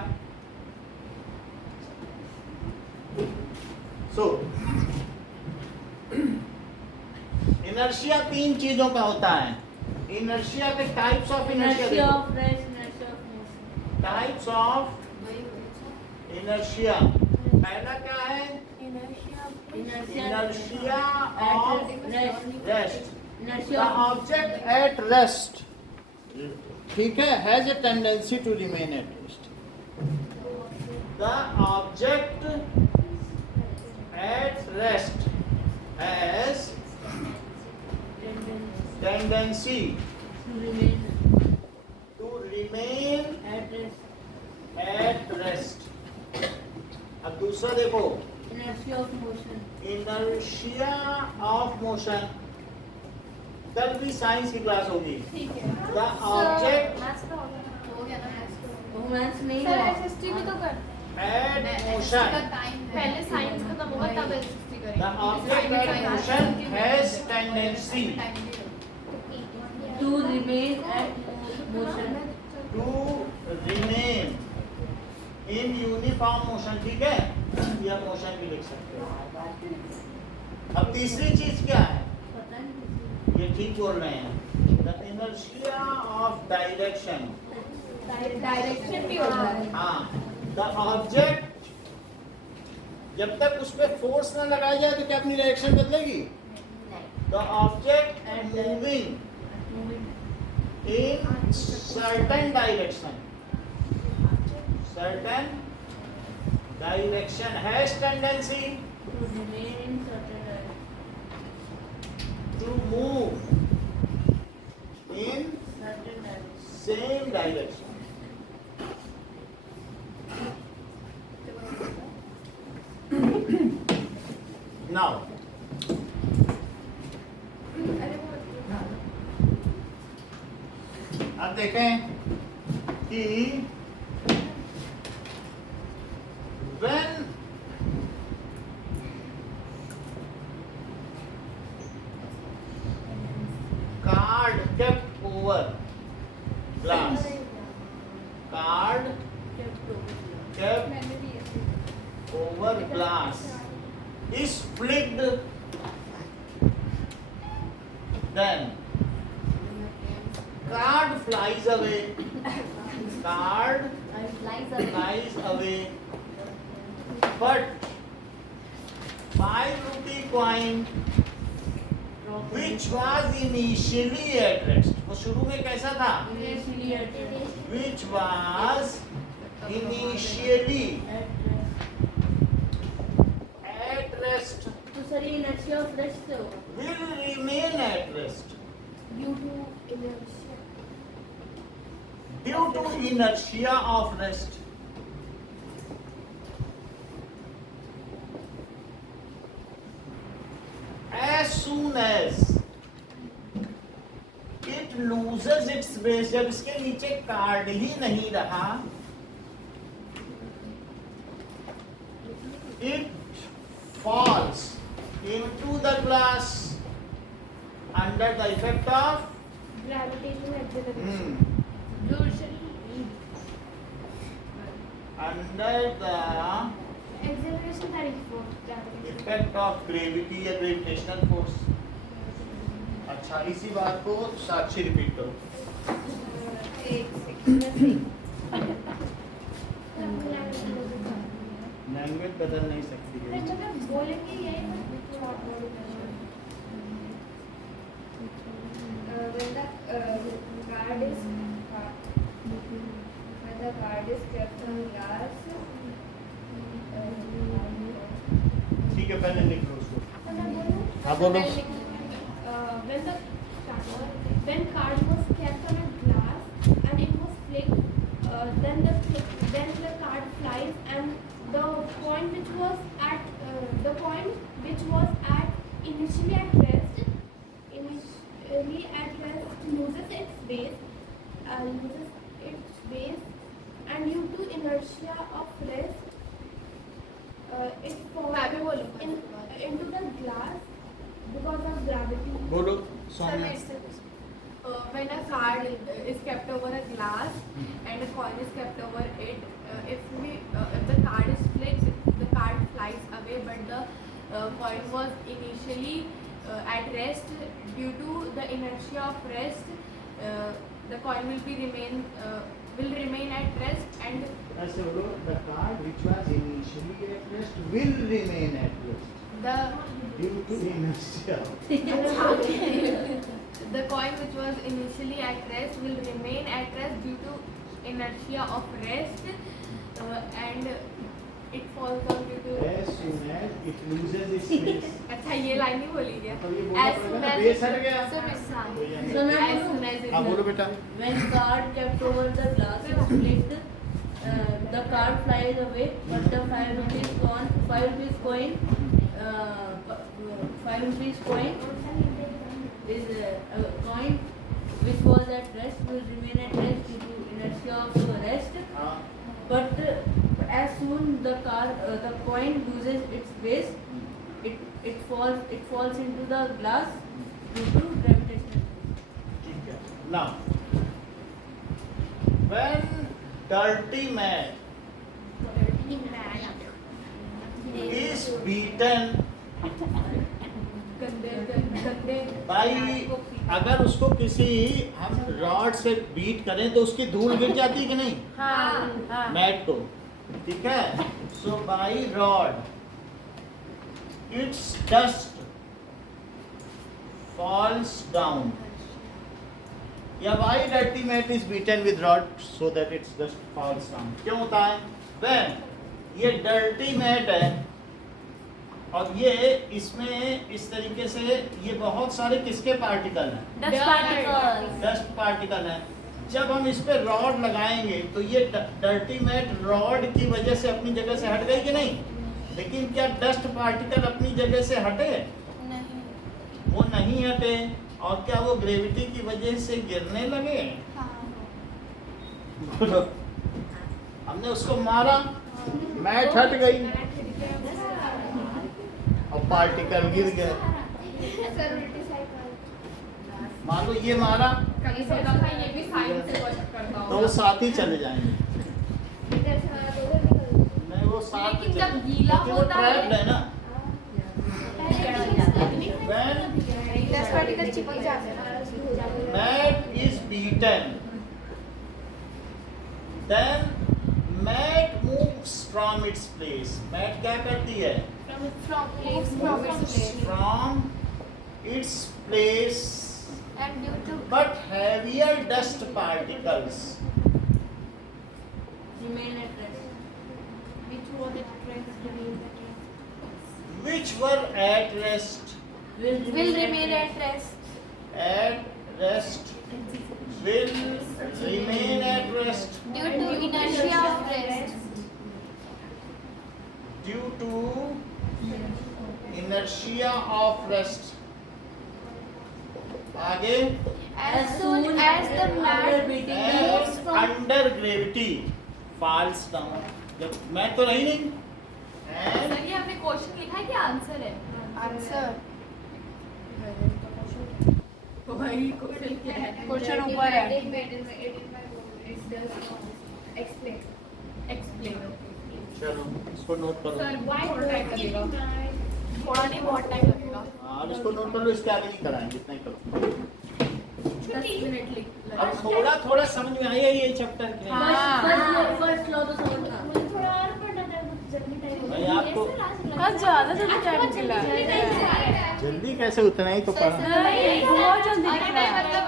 इनर्शिया 3 चीजों का होता है। इनर्शिया के types of inertia, types of inertia. पहला क्या है, inertia of rest. The object at rest, ठीक है, has a tendency to remain at rest. The object at rest has tendency to remain at rest। अब दूसरा देखो, inertia of motion। inertia of motion, कल भी साइंस की class होगी। The object romance नहीं सर हुआ। एसएसटी भी तो कर at motion. पहले साइंस खत्म होगा तब एलएसटी करेंगे. The object at motion has tendency To remain at motion. to remain in uniform motion. ठीक है, या मोशन भी लिख सकते हो. अब तीसरी चीज क्या है? ये ठीक बोल रहे हैं. The inertia of direction. Direction भी होता है. हाँ, the object जब तक उस पर फोर्स ना लगाई जाए तो क्या अपनी डायरेक्शन बदलेगी? The object moving in certain direction has tendency To remain in certain direction. to move in Certain direction. same direction. Now, अब देखें कि when card kept over glass, card kept over glass is flicked, then card flies away, card flies away, but 5 rupee coin which was initially at rest, वो शुरू में कैसा था? Initially at rest. Which was initially at rest तो sir ये inertia of rest से होगा. will remain at rest Due to inertia. due to inertia of rest. As soon as it loses its base, जब इसके नीचे card ही नहीं रहा, it falls into the glass under the effect of Gravitational acceleration. under the Acceleration that is for gravitational. effect of gravity या gravitational force. अच्छा, इसी बात को साक्षी रिपीट करो. लैंग्वेज बदल नहीं सकती है. मतलब बोलेंगे यही short word When the card is kept on glass, ठीक है, पहले लिख लो उसको. मैं बोलूं? हाँ, बोलो. When card was kept on a glass and it was flicked, then the card flies and the point which was at initially at rest loses its base, and due to inertia of rest, it falls मैं भी बोलूँ. into the glass because of gravity. बोलो. Sir, when a card is kept over a glass and a coin is kept over it, if the card is flicked, the card flies away, but the coin was initially at rest. Due to the inertia of rest, the coin will remain at rest, and ऐसे बोलो. The card which was initially at rest will remain at rest the due to inertia. the coin which was initially at rest will remain at rest due to inertia of rest, and it falls down due to. As soon as it loses its base. अच्छा, ये line नहीं बोली क्या? तो ये बोलना As पड़ेगा soon ना, as base हट गया. So it's fine. तो ये So मैं As बोलूँ? soon as it. हाँ, बोलो बेटा. When card kept over the glass is flicked, the card flies away, but the 5 rupees coin, 5 rupees coin is a coin which was at rest will remain at rest due to inertia of rest. हाँ. But as soon the coin loses its base, it falls into the glass due to gravitational force. Now, when dirty mat is beaten भाई, अगर उसको किसी हम rod से beat करें तो उसकी धूल गिर जाती है कि नहीं? हाँ मैट को, ठीक है? So by rod its dust falls down, या why dirty mat is beaten with rod so that its dust falls down? क्यों होता है? When ये डर्टी मैट है और ये इसमें इस तरीके से ये बहुत सारे किसके पार्टिकल हैं? डस्ट पार्टिकल हैं। जब हम इस पे रॉड लगाएंगे तो ये डर्टी मैट रॉड की वजह से अपनी जगह से हट गई कि नहीं? लेकिन क्या डस्ट पार्टिकल अपनी जगह से हटे? नहीं। वो नहीं हटे। और क्या वो ग्रेविटी की वजह से गिरने लगे? बोलो, हमने उसको मारा, मैट हट गई और पार्टिकल गिर गए। मान लो ये मारा तो वो साथ ही चले जाएंगे। नहीं, वो साथ ही लेकिन जब चले- गीला लेकिन वो होता है- trapped है ना। दस पार्टिकल चिपक जाते हैं। Mat is beaten, then mat moves from its place. Mat क्या करती है? From its place, And due to but heavier dust particles Remain at rest. which were at rest will remain at rest. will remain at rest Due to inertia of rest. due to inertia of rest. आगे As soon as the mat moves and from under gravity falls down. जब मैं तो रही नहीं and sir, ये हमने question लिखा है कि आंसर है? answer. वही क्वेश्चन क्या है? क्वेश्चन ऊपर है। एक्सप्लेन। चलो इसको नोट करो। सर बहुत टाइम लगेगा, थोड़ा नहीं बहुत टाइम लगेगा। हाँ, इसको नोट कर लो, इसके आगे नहीं कराएंगे, इतना ही करो। 10 मिनट लिख। अब थोड़ा थोड़ा समझ में आया ये चैप्टर क्या है? First law तो समझ था। मुझे थोड़ा और पढ़ना था, जल्दी टाइम भाई आपको आज ज्यादा जल्दी टाइम मिला। जल्दी कैसे, उतना ही तो पढ़ा। नहीं, बहुत जल्दी अरे लिखना है। मतलब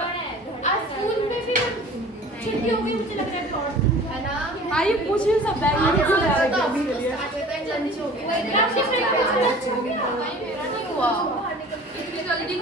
आज स्कूल में भी छुट्टी हो गई, मुझे लग रहा है और है ना। हाँ, ये पूछ रही सब बैग में किसी तरह तो की। लंच हो गया। मेरा नहीं हुआ। इतनी जल्दी